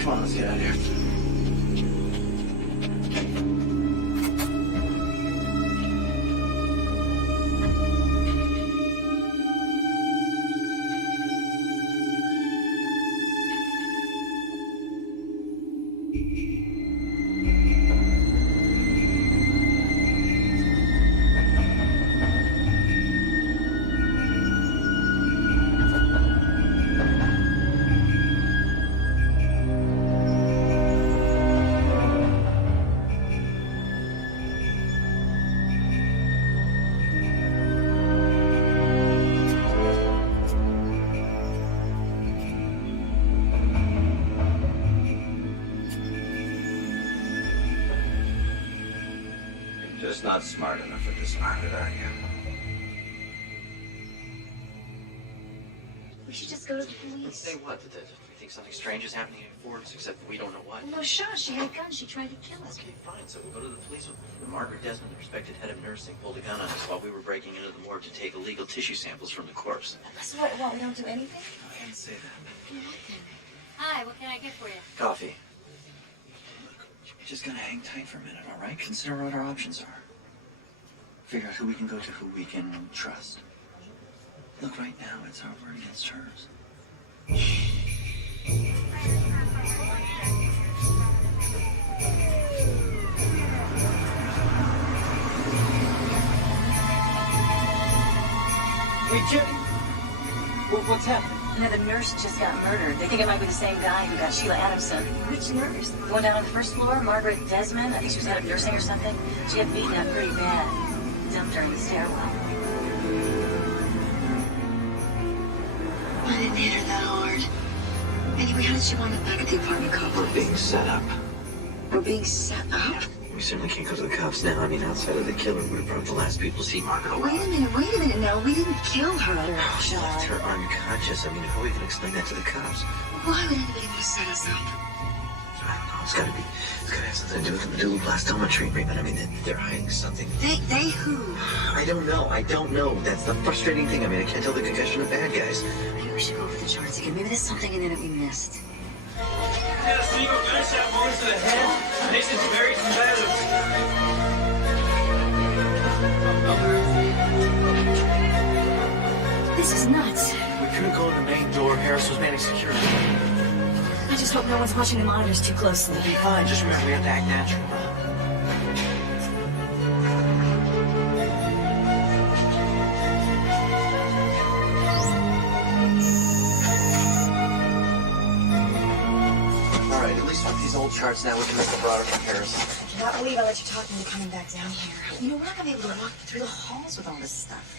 Come on, let's get out of here. just not smart enough for this market, are you? We should just go to the police. Say what? That we think something strange is happening in Forbes, except we don't know what. No shot. She had a gun. She tried to kill us. Okay, fine. So we'll go to the police. Margaret Desmond, the respected head of nursing, pulled a gun on us while we were breaking into the morgue to take illegal tissue samples from the corpse. So what, we don't do anything? I didn't say that. Hi, what can I get for you? Coffee. Look, you're just gonna hang tight for a minute, all right? Consider what our options are. Figure out who we can go to, who we can trust. Look, right now, it's our word against hers. Hey, Jimmy! What's happening? Another nurse just got murdered. They think it might be the same guy who got Sheila Adamson. Which nurse? The one down on the first floor, Margaret Desmond. I think she was head of nursing or something. She got beaten up pretty bad. Dumped her in the stairwell. I didn't hit her that hard. Anyway, how did she wind up back at the apartment complex? We're being set up. We're being set up? We certainly can't go to the cops now. I mean, outside of the killer, we're probably the last people to see Margaret alive. Wait a minute now. We didn't kill her. She left her unconscious. I mean, how are we going to explain that to the cops? Why would anybody want to set us up? I don't know. It's got to have something to do with the medulloblastoma treatment. I mean, they're hiding something. They who? I don't know. That's the frustrating thing. I mean, I can't tell the concussion of bad guys. Maybe we should go over the charts again. Maybe there's something in there that we missed. Had a single gunshot wound to the head. Patient's very competitive. This is nuts. We couldn't go in the main door. Harris was manning security. I just hope no one's watching the monitors too closely. We'll be fine. Just remember, we have to act natural. All right, at least with these old charts now, we can make a broader comparison. I cannot believe I let you talk into coming back down here. You know, we're not gonna be able to walk through the halls with all this stuff.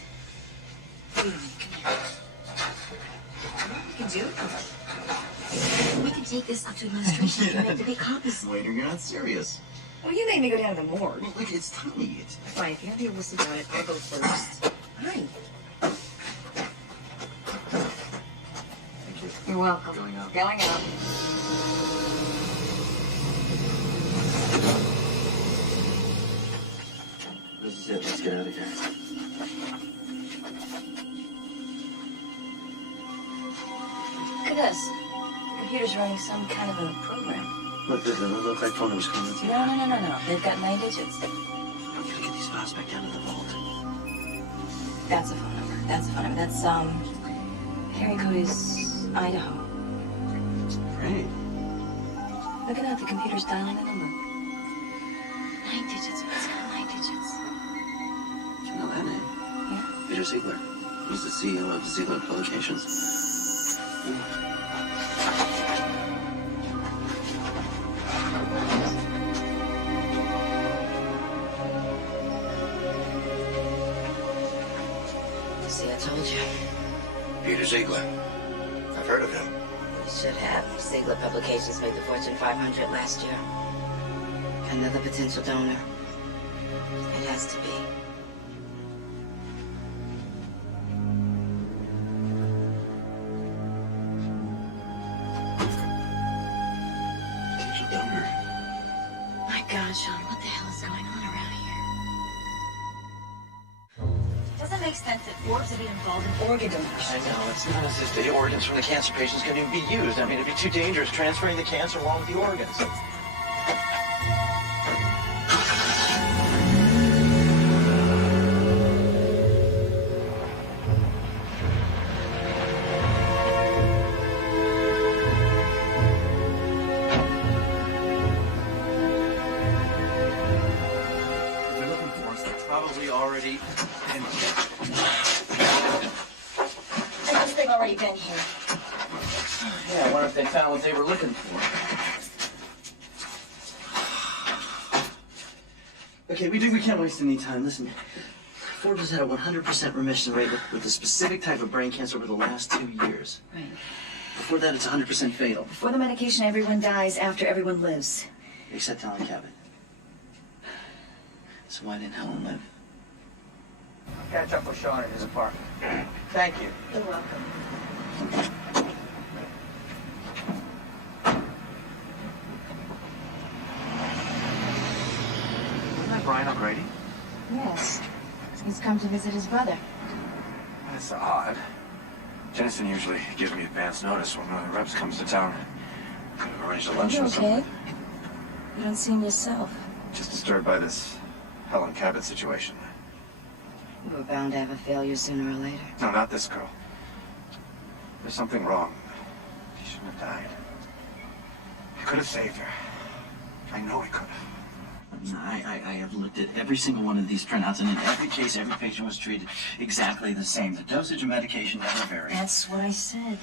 Wait a minute, come here. You know what we can do? We can take this up to administration and make the big copies. Waiter, you're not serious. Well, you made me go down to the morgue. Well, look, it's tiny. It's... Fine, if you're gonna be able to sit down it, I'll go first. Fine. Thank you. You're welcome. Going up. Going up. This is it. Let's get out of here. Look at this. The computer's running some kind of a program. Look, does it look like phone numbers coming in? No. They've got 9 digits. I'm gonna get these files back down to the vault. That's a phone number. That's area code is Idaho. Great. Look at that. The computer's dialing the number. 9 digits. What's got 9 digits? You know that name? Yeah. Peter Ziegler. He's the CEO of Ziegler Publications. See, I told you. Peter Ziegler. I've heard of him. You should have. Ziegler Publications made the Fortune 500 last year. Another potential donor. It has to be. Potential donor. My God, Sean, what the hell is going on around here? Doesn't make sense that Forbes would be involved in organ donation. I know, it's not as if the organs from the cancer patients can even be used. I mean, it'd be too dangerous transferring the cancer along with the organs. If they're looking for us, they're probably already in here. I guess they've already been here. Yeah, I wonder if they found what they were looking for. Okay, we can't waste any time. Listen, Forbes has had a 100% remission rate with a specific type of brain cancer over the last 2 years. Right. Before that, it's 100% fatal. Before the medication, everyone dies. After, everyone lives. Except Alan Cabot. So why didn't Helen live? I'll catch up with Sean in his apartment. Thank you. You're welcome. Isn't that Brian O'Grady? Yes. He's come to visit his brother. That's odd. Jensen usually gives me advance notice when one of the reps comes to town. Could have arranged a lunch You or something. okay? You don't seem yourself. Just disturbed by this Helen Cabot situation. You were bound to have a failure sooner or later. No, not this girl. There's something wrong. She shouldn't have died. I could have saved her. I know I could have. I have looked at every single one of these printouts, and in every case, every patient was treated exactly the same. The dosage of medication never varied. That's what I said.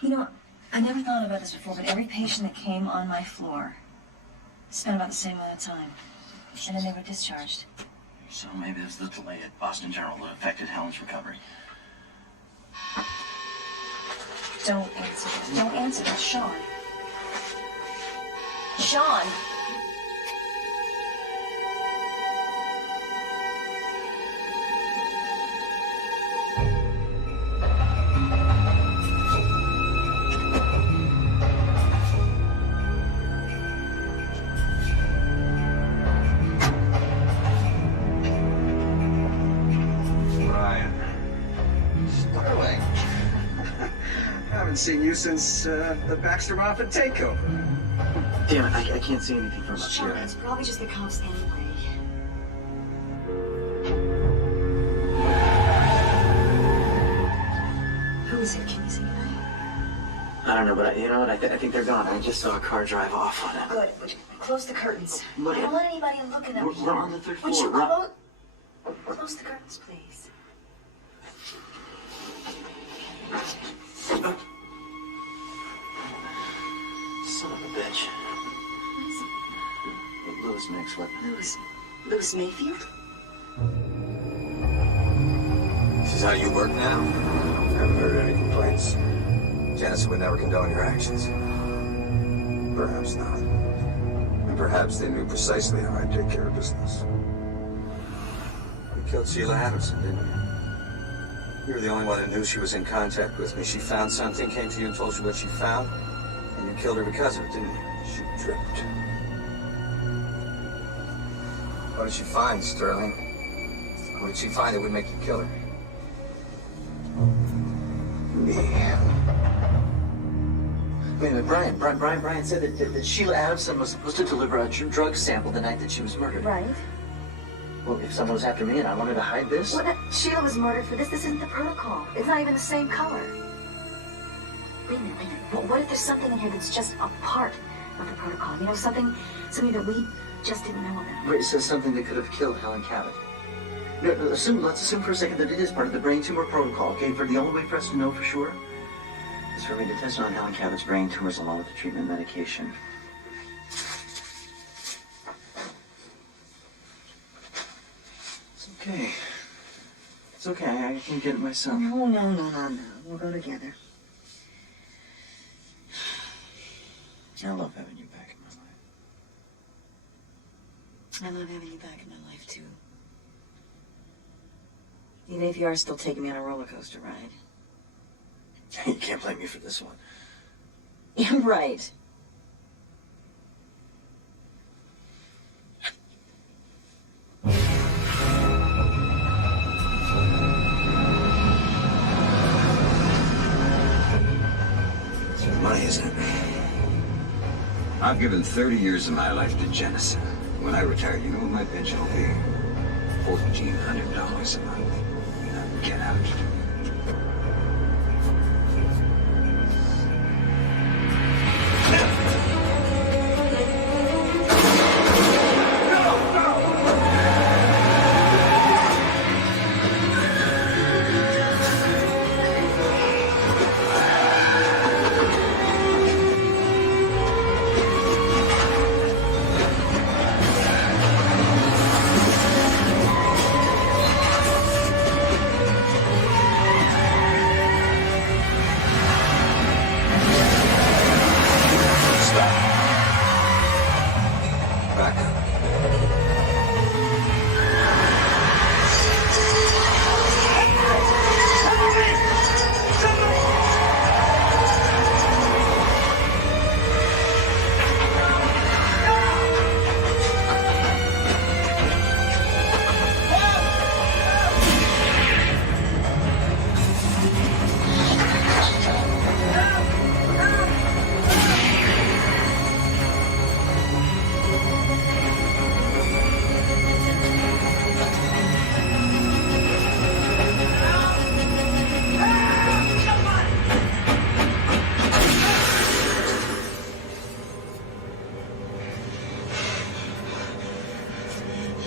You know, I never thought about this before, but every patient that came on my floor spent about the same amount of time. And then they were discharged. So maybe it was the delay at Boston General that affected Helen's recovery. Don't answer that. Don't answer that, Sean. Sean! Seen you since the Baxter Moffat takeover. Damn it, I can't see anything from up Sean, here. it's probably just the cops anyway. Who is it? Can you see anything? I don't know, but you know what? I think they're gone. I just saw a car drive off on it. Good. Close the curtains. Look, I don't want anybody looking at me. We're on the third Would you floor. close the curtains, please? Son of a bitch. Lewis Mix, what? Lewis Mayfield? This is how you work now? I haven't heard any complaints. Janice would never condone your actions. Perhaps not. And perhaps they knew precisely how I'd take care of business. You killed Sheila Adamson, didn't you? You were the only one that knew she was in contact with me. She found something, came to you and told you what she found, and you killed her because of it, didn't you? She tripped. What did she find, Sterling? What did she find that would make you kill her? Me. Wait a minute, Brian said that Sheila Adamson was supposed to deliver a drug sample the night that she was murdered. Right. Well, if someone was after me and I wanted to hide this... Well, Sheila was murdered for this. This isn't the protocol. It's not even the same color. Wait a minute. Well, what if there's something in here that's just a part of the protocol? You know, something that we just didn't know about. Wait, so something that could have killed Helen Cabot. No, let's assume for a second that it is part of the brain tumor protocol, okay? For the only way for us to know for sure is for me to test on Helen Cabot's brain tumors along with the treatment medication. It's okay. It's okay. I can get it myself. No. We'll go together. I love having you back in my life. I love having you back in my life, too. Even if you are still taking me on a roller coaster ride. You can't blame me for this one. Yeah, right. It's your money, isn't it? I've given 30 years of my life to Jennison. When I retire, you know what my pension will be? $1,400 a month. Now get out.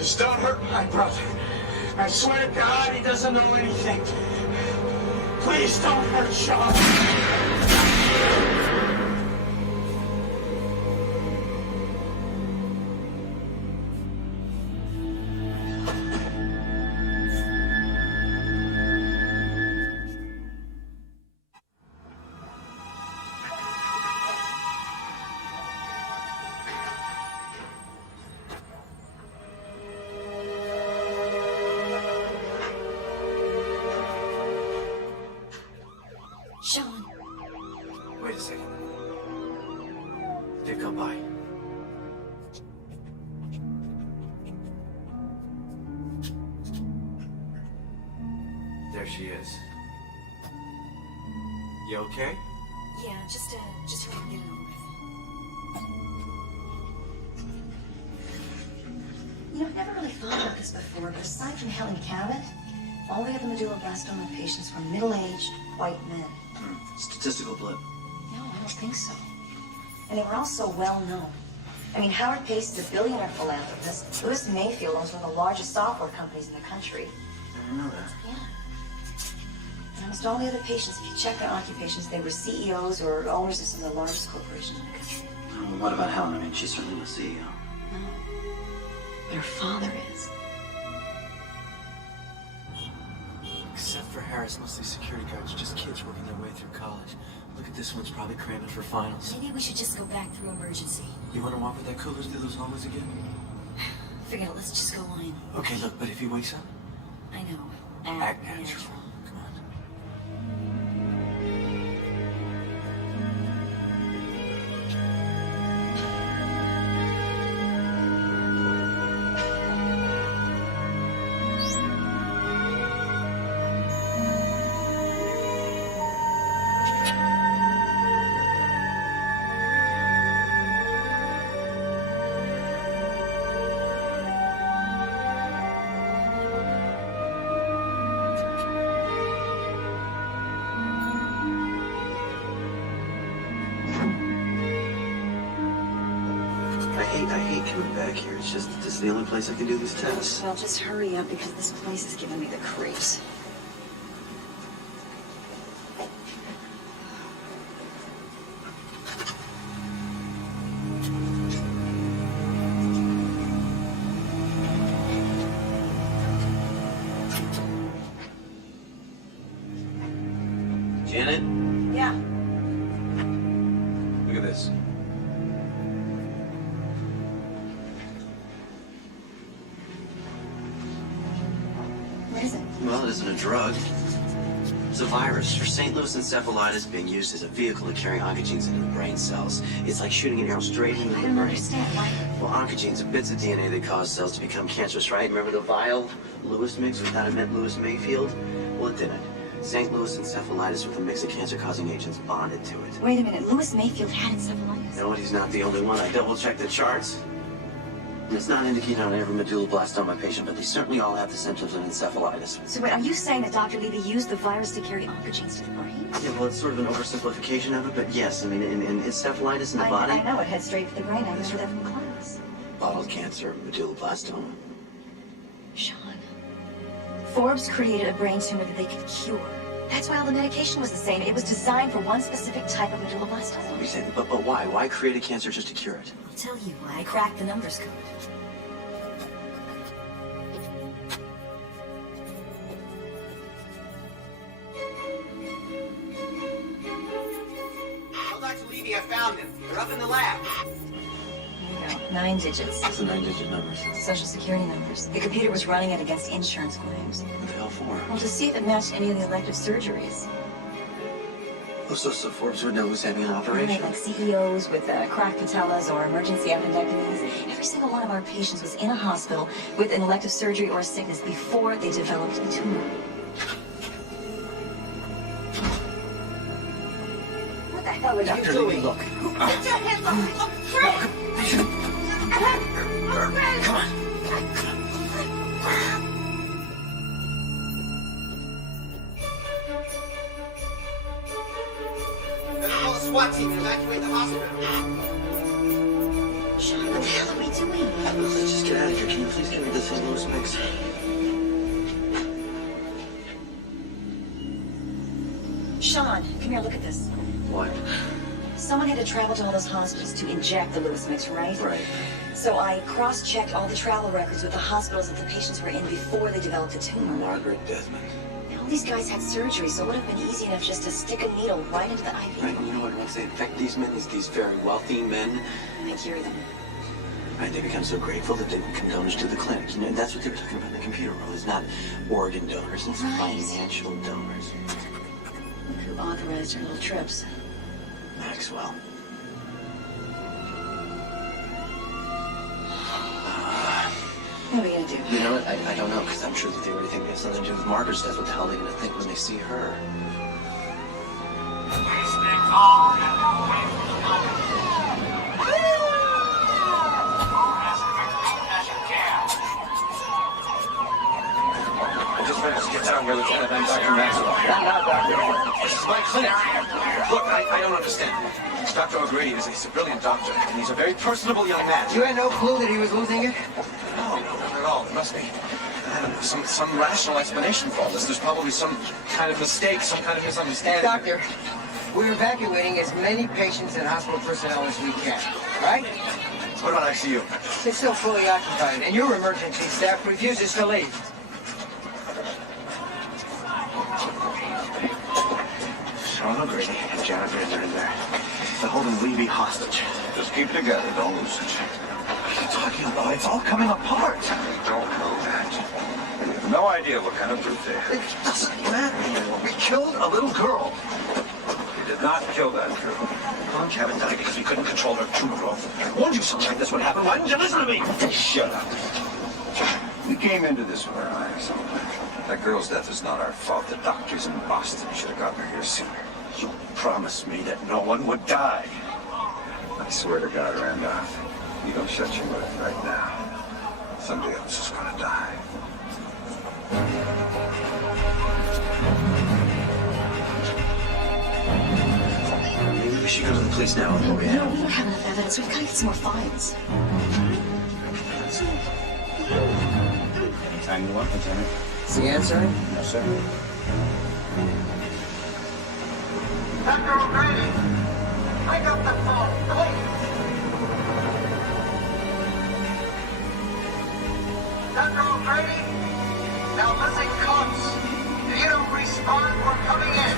Just don't hurt my brother. I swear to God, he doesn't know anything. Please don't hurt Sean. Sean. Wait a second. They've come by. There she is. You okay? Yeah, just hurry and get it over with. You know, I've never really thought about this before, but aside from Helen Cabot, all the other medulloblastoma patients were middle-aged white men. Statistical blip. No, I don't think so. And they were all so well-known. I mean, Howard Pace is a billionaire philanthropist. Louis Mayfield owns one of the largest software companies in the country. I didn't know that. Yeah. And almost all the other patients, if you check their occupations, they were CEOs or owners of some of the largest corporations in the country. Well, what about Helen? I mean, she's certainly the CEO. No. But her father is. Except for Harris, most of these security guards are just kids working their way through college. Look at this one's probably cramming for finals. Maybe we should just go back through emergency. You want to walk with that coolers through those hallways again? Forget it, let's just go on. Okay, look, but if he wakes up, I know. act natural. Come on. I hate coming back here. It's just that this is the only place I can do these tests. Well, just hurry up because this place is giving me the creeps. Janet? Yeah. Look at this. What is it? Well, it isn't a drug. It's a virus for St. Louis encephalitis being used as a vehicle to carry oncogenes into the brain cells. It's like shooting an arrow straight into the I brain. don't understand. Why? Well, oncogenes are bits of DNA that cause cells to become cancerous, right? Remember the vial Lewis mix without it meant Louis Mayfield? Well, it didn't. St. Louis encephalitis with a mix of cancer-causing agents bonded to it. Wait a minute. Louis Mayfield had encephalitis. No, he's not the only one. I double-checked the charts. It's not indicated on every medulloblastoma patient, but they certainly all have the symptoms of encephalitis. So wait, are you saying that Dr. Levy used the virus to carry oncogenes to the brain? Yeah, well, it's sort of an oversimplification of it, but yes, I mean, in encephalitis in the body... I know, it heads straight for the brain. I learned that from class. Bottled cancer, medulloblastoma. Sean, Forbes created a brain tumor that they could cure. That's why all the medication was the same. It was designed for one specific type of medulloblastoma. You say, but why? Why create a cancer just to cure it? I'll tell you why. I cracked the numbers code. Tell Dr. Levy I found them. They're up in the lab. There you go. 9 digits. What's the 9-digit numbers? Social security numbers. The computer was running it against insurance claims. What the hell for? Well, to see if it matched any of the elective surgeries. Oh, so Forbes would know who's having an operation? Like CEOs with cracked patellas or emergency appendectomies. Every single one of our patients was in a hospital with an elective surgery or a sickness before they developed a tumor. What the hell are you doing? Look. Get your hands off me! I'm afraid! Come on. Better call a SWAT team and evacuate the hospital. Sean, what the hell are we doing? Let's just get out of here. Can you please give me the St. Louis mix? Sean, come here, look at this. What? Someone had to travel to all those hospitals to inject the Lewis mix, right? Right. So I cross-checked all the travel records with the hospitals that the patients were in before they developed the tumor. Margaret Desmond. Now, all these guys had surgery, so it would have been easy enough just to stick a needle right into the IV. Right, you know what? Once they infect these men, these very wealthy men, I cure them. right, they become so grateful that they become donors to the clinic. You know, and that's what they were talking about in the computer world. It's not organ donors, it's financial donors. Look who authorized her little trips. Maxwell. What are we gonna do? You know what? I don't know, because I'm sure that they already think they have something to do with Margaret's death. What the hell are they going to think when they see her? I just managed to get down here, Lieutenant. I'm Dr. Maxwell. I'm not Dr. This is my clinic. Look, I don't understand. Dr. O'Grady is a brilliant doctor, and he's a very personable young man. You had no clue that he was losing it? No, not at all. There must be some rational explanation for all this. There's probably some kind of mistake, some kind of misunderstanding. Doctor, we're evacuating as many patients and hospital personnel as we can, right? What about ICU? It's still fully occupied, and your emergency staff refuses to leave. Sean O'Grady and Janet Bridger in there. They're holding Levy hostage. Just keep it together. Don't lose it. What are you talking about? It's all coming apart. We don't know that. We have no idea what kind of proof they have. It doesn't matter anymore. We killed a little girl. We did not kill that girl. Mom Cabot died because we couldn't control her tumor growth. I warned you something like this would happen. Why didn't you listen to me? Shut up. We came into this with our eyes open. That girl's death is not our fault. The doctors in Boston should have gotten her here sooner. You promised me that no one would die. I swear to God, Randolph, you don't shut your mouth right now. Somebody else is gonna die. Maybe we should go to the police now and we No, we don't have enough evidence. We've got to get some more files. Anytime you want, Lieutenant. Is he answering? No, sir. Dr. O'Grady, pick up the phone, please. Dr. O'Grady, now listen close. If you don't respond, we're coming in.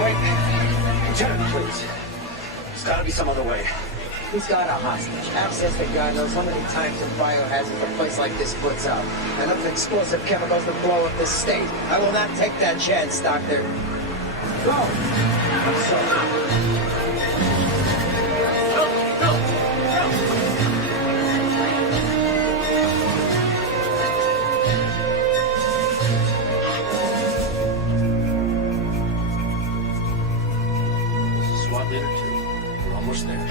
Wait. Lieutenant, please. There's got to be some other way. He's got a hostage. Access to God knows how many times a biohazard a place like this puts out. Enough explosive chemicals to blow up this state. I will not take that chance, Doctor. Go! I'm sorry. SWAT leader 2. We're almost there.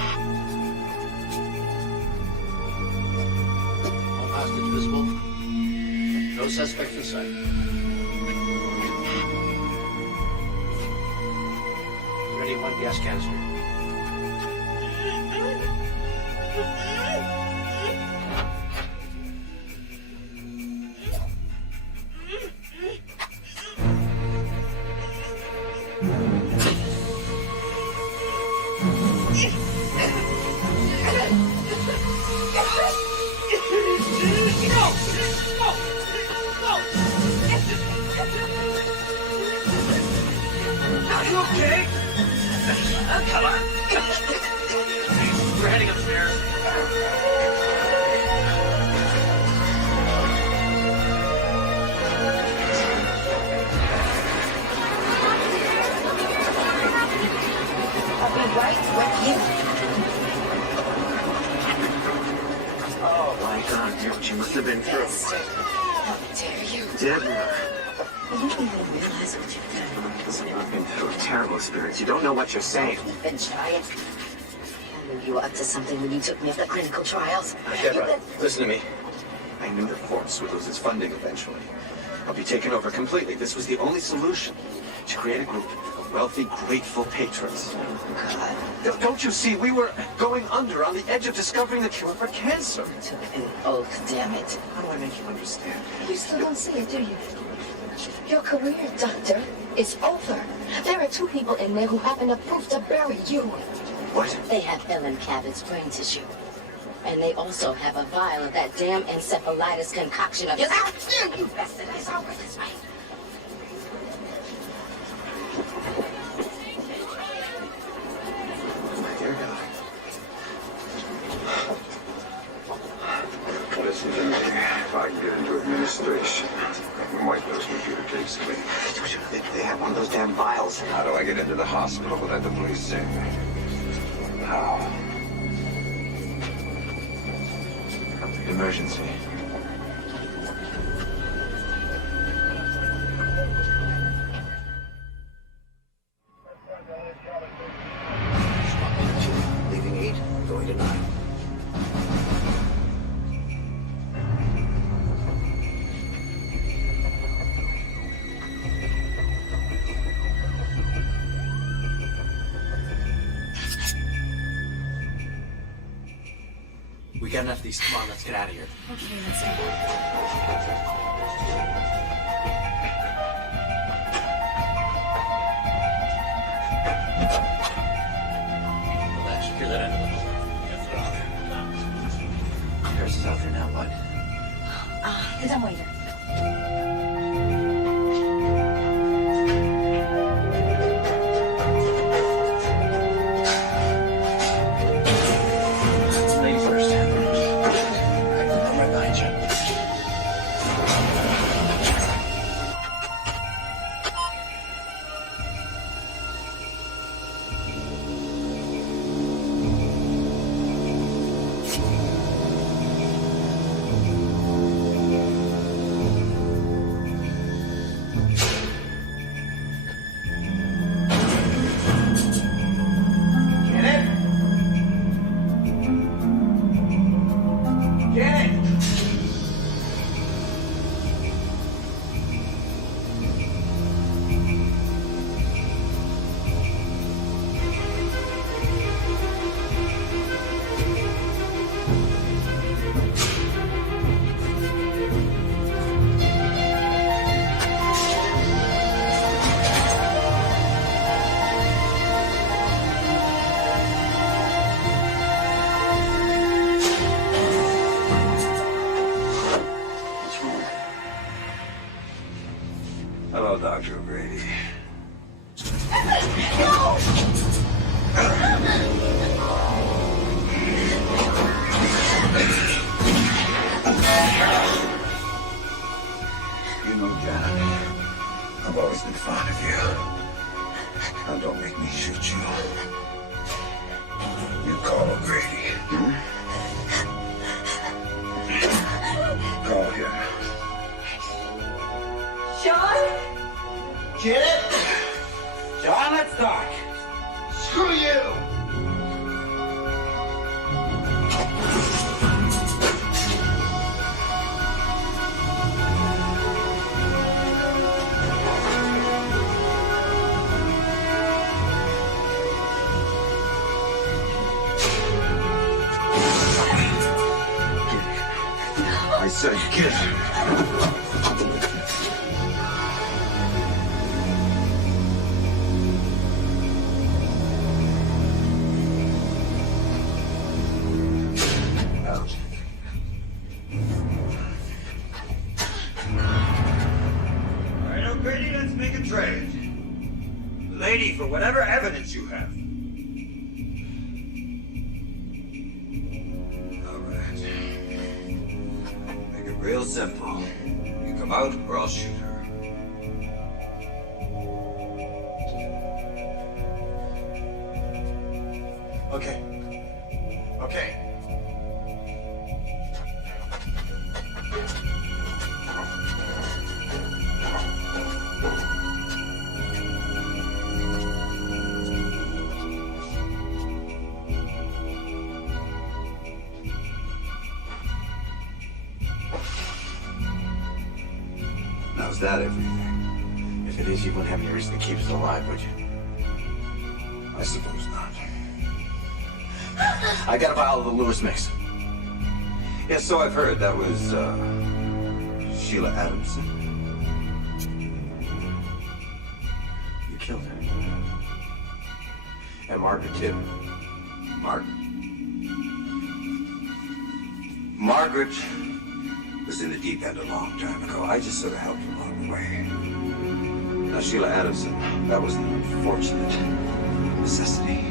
All hostage visible. No suspects in sight. Ready, 1 gas canister. Are you okay? Come on. We're heading upstairs. I'll be right with you. Oh my God, dude, you must have been through. How dare you? Deborah. You don't even realize what you've done. Listen, you've been through a terrible experience. You don't know what you're saying. You've been trying. I knew you were up to something when you took me off the clinical trials. Deborah, listen to me. I knew the Forbes would lose its funding eventually. I'll be taken over completely. This was the only solution. To create a group of wealthy, grateful patrons. Don't you see? We were going under on the edge of discovering the cure for cancer. Oh, damn it. How do I make you understand? You still don't see it, do you? Your career, Doctor, is over. There are 2 people in there who have enough proof to bury you. What? They have Ellen Cabot's brain tissue. And they also have a vial of that damn encephalitis concoction of yours. Ah, you bastard! I saw it this way. My dear God. Listen to me. If I can get into administration, we might those computer tapes to me. Don't you think they have one of those damn vials? How do I get into the hospital without the police seeing me? How? Emergency. Leaving 8, going to 9. We got enough of these. Come on, let's get out of here. Okay, let's go. Relax, secure that end of the hole. Paris is out there now, what? He's on waiter. Ladies first. I'm right behind you. Hello, Dr. O'Grady. You know, Janet, I've always been fond of you. Now don't make me shoot you. You call O'Grady. Call him. John? Janet? John, let's talk. Screw you! I said get him. All right, O'Grady, let's make a trade. Lady, for whatever evidence you have. All right. Make it real simple. You come out or I'll shoot her. Okay. Okay. that everything? If it is, you wouldn't have any reason to keep us alive, would you? I suppose not. I got a vial of the Lewis mix. Yes, so I've heard. That was, Sheila Adamson. You killed her. And Margaret, too. Margaret? Margaret was in the deep end a long time ago. I just sort of helped her along the way. Now, Sheila Adamson, that was an unfortunate necessity.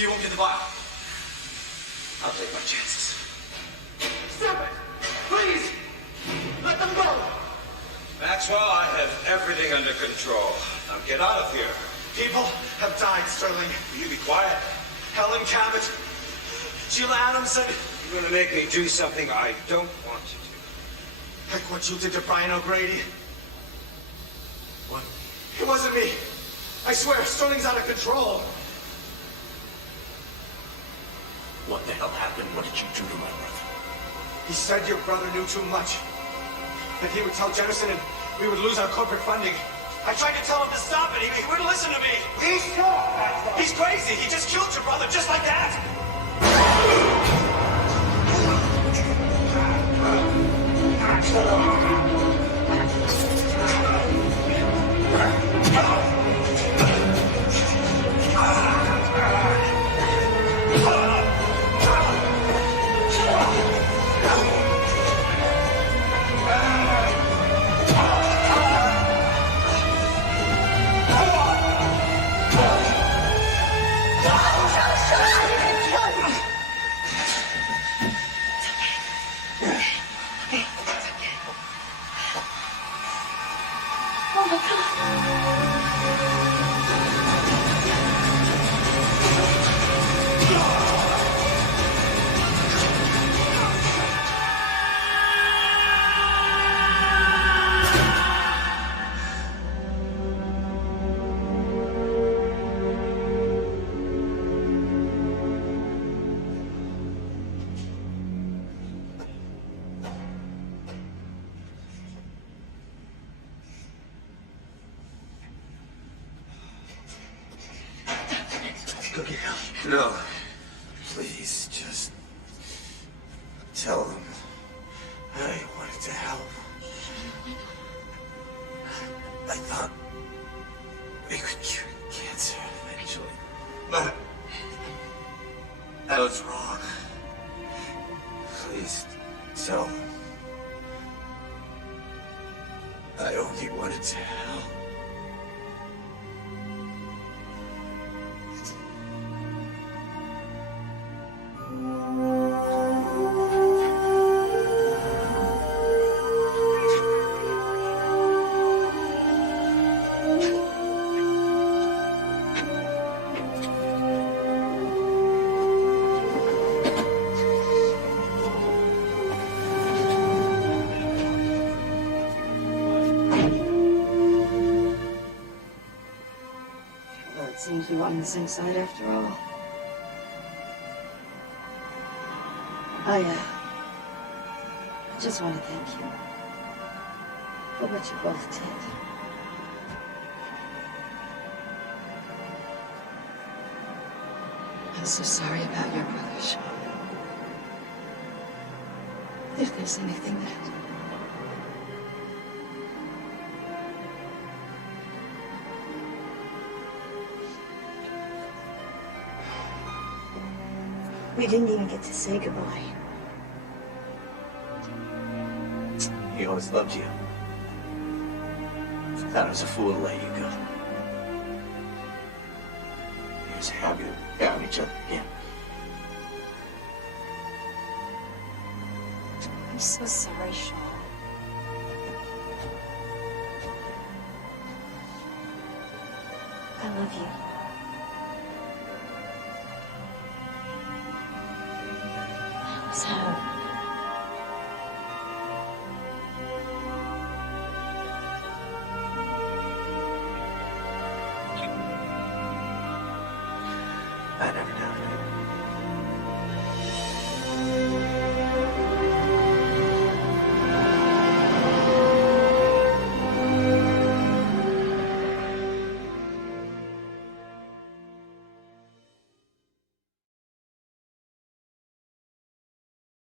You won't get the vial. I'll take my chances. Stop it! Please! Let them go! Maxwell, I have everything under control. Now get out of here. People have died, Sterling. Will you be quiet? Helen Cabot. Sheila Adamson. You're gonna make me do something I don't want you to. Like what you did to Brian O'Grady. What? It wasn't me. I swear, Sterling's out of control. What the hell happened? What did you do to my brother? He said your brother knew too much. That he would tell Jennison and we would lose our corporate funding. I tried to tell him to stop it. He wouldn't listen to me. He's crazy. He just killed your brother just like that. No. Please, just tell them I wanted to help. I thought we could cure cancer eventually. But I was wrong. Please tell them I only wanted to help. Well, it seems we were on the same side after all. I just want to thank you for what you both did. I'm so sorry about your brother, Sean. If there's anything that... We didn't even get to say goodbye. He always loved you. Thought I was a fool to let you go. He was happy to have each other again. I'm so sorry, Sean. I love you.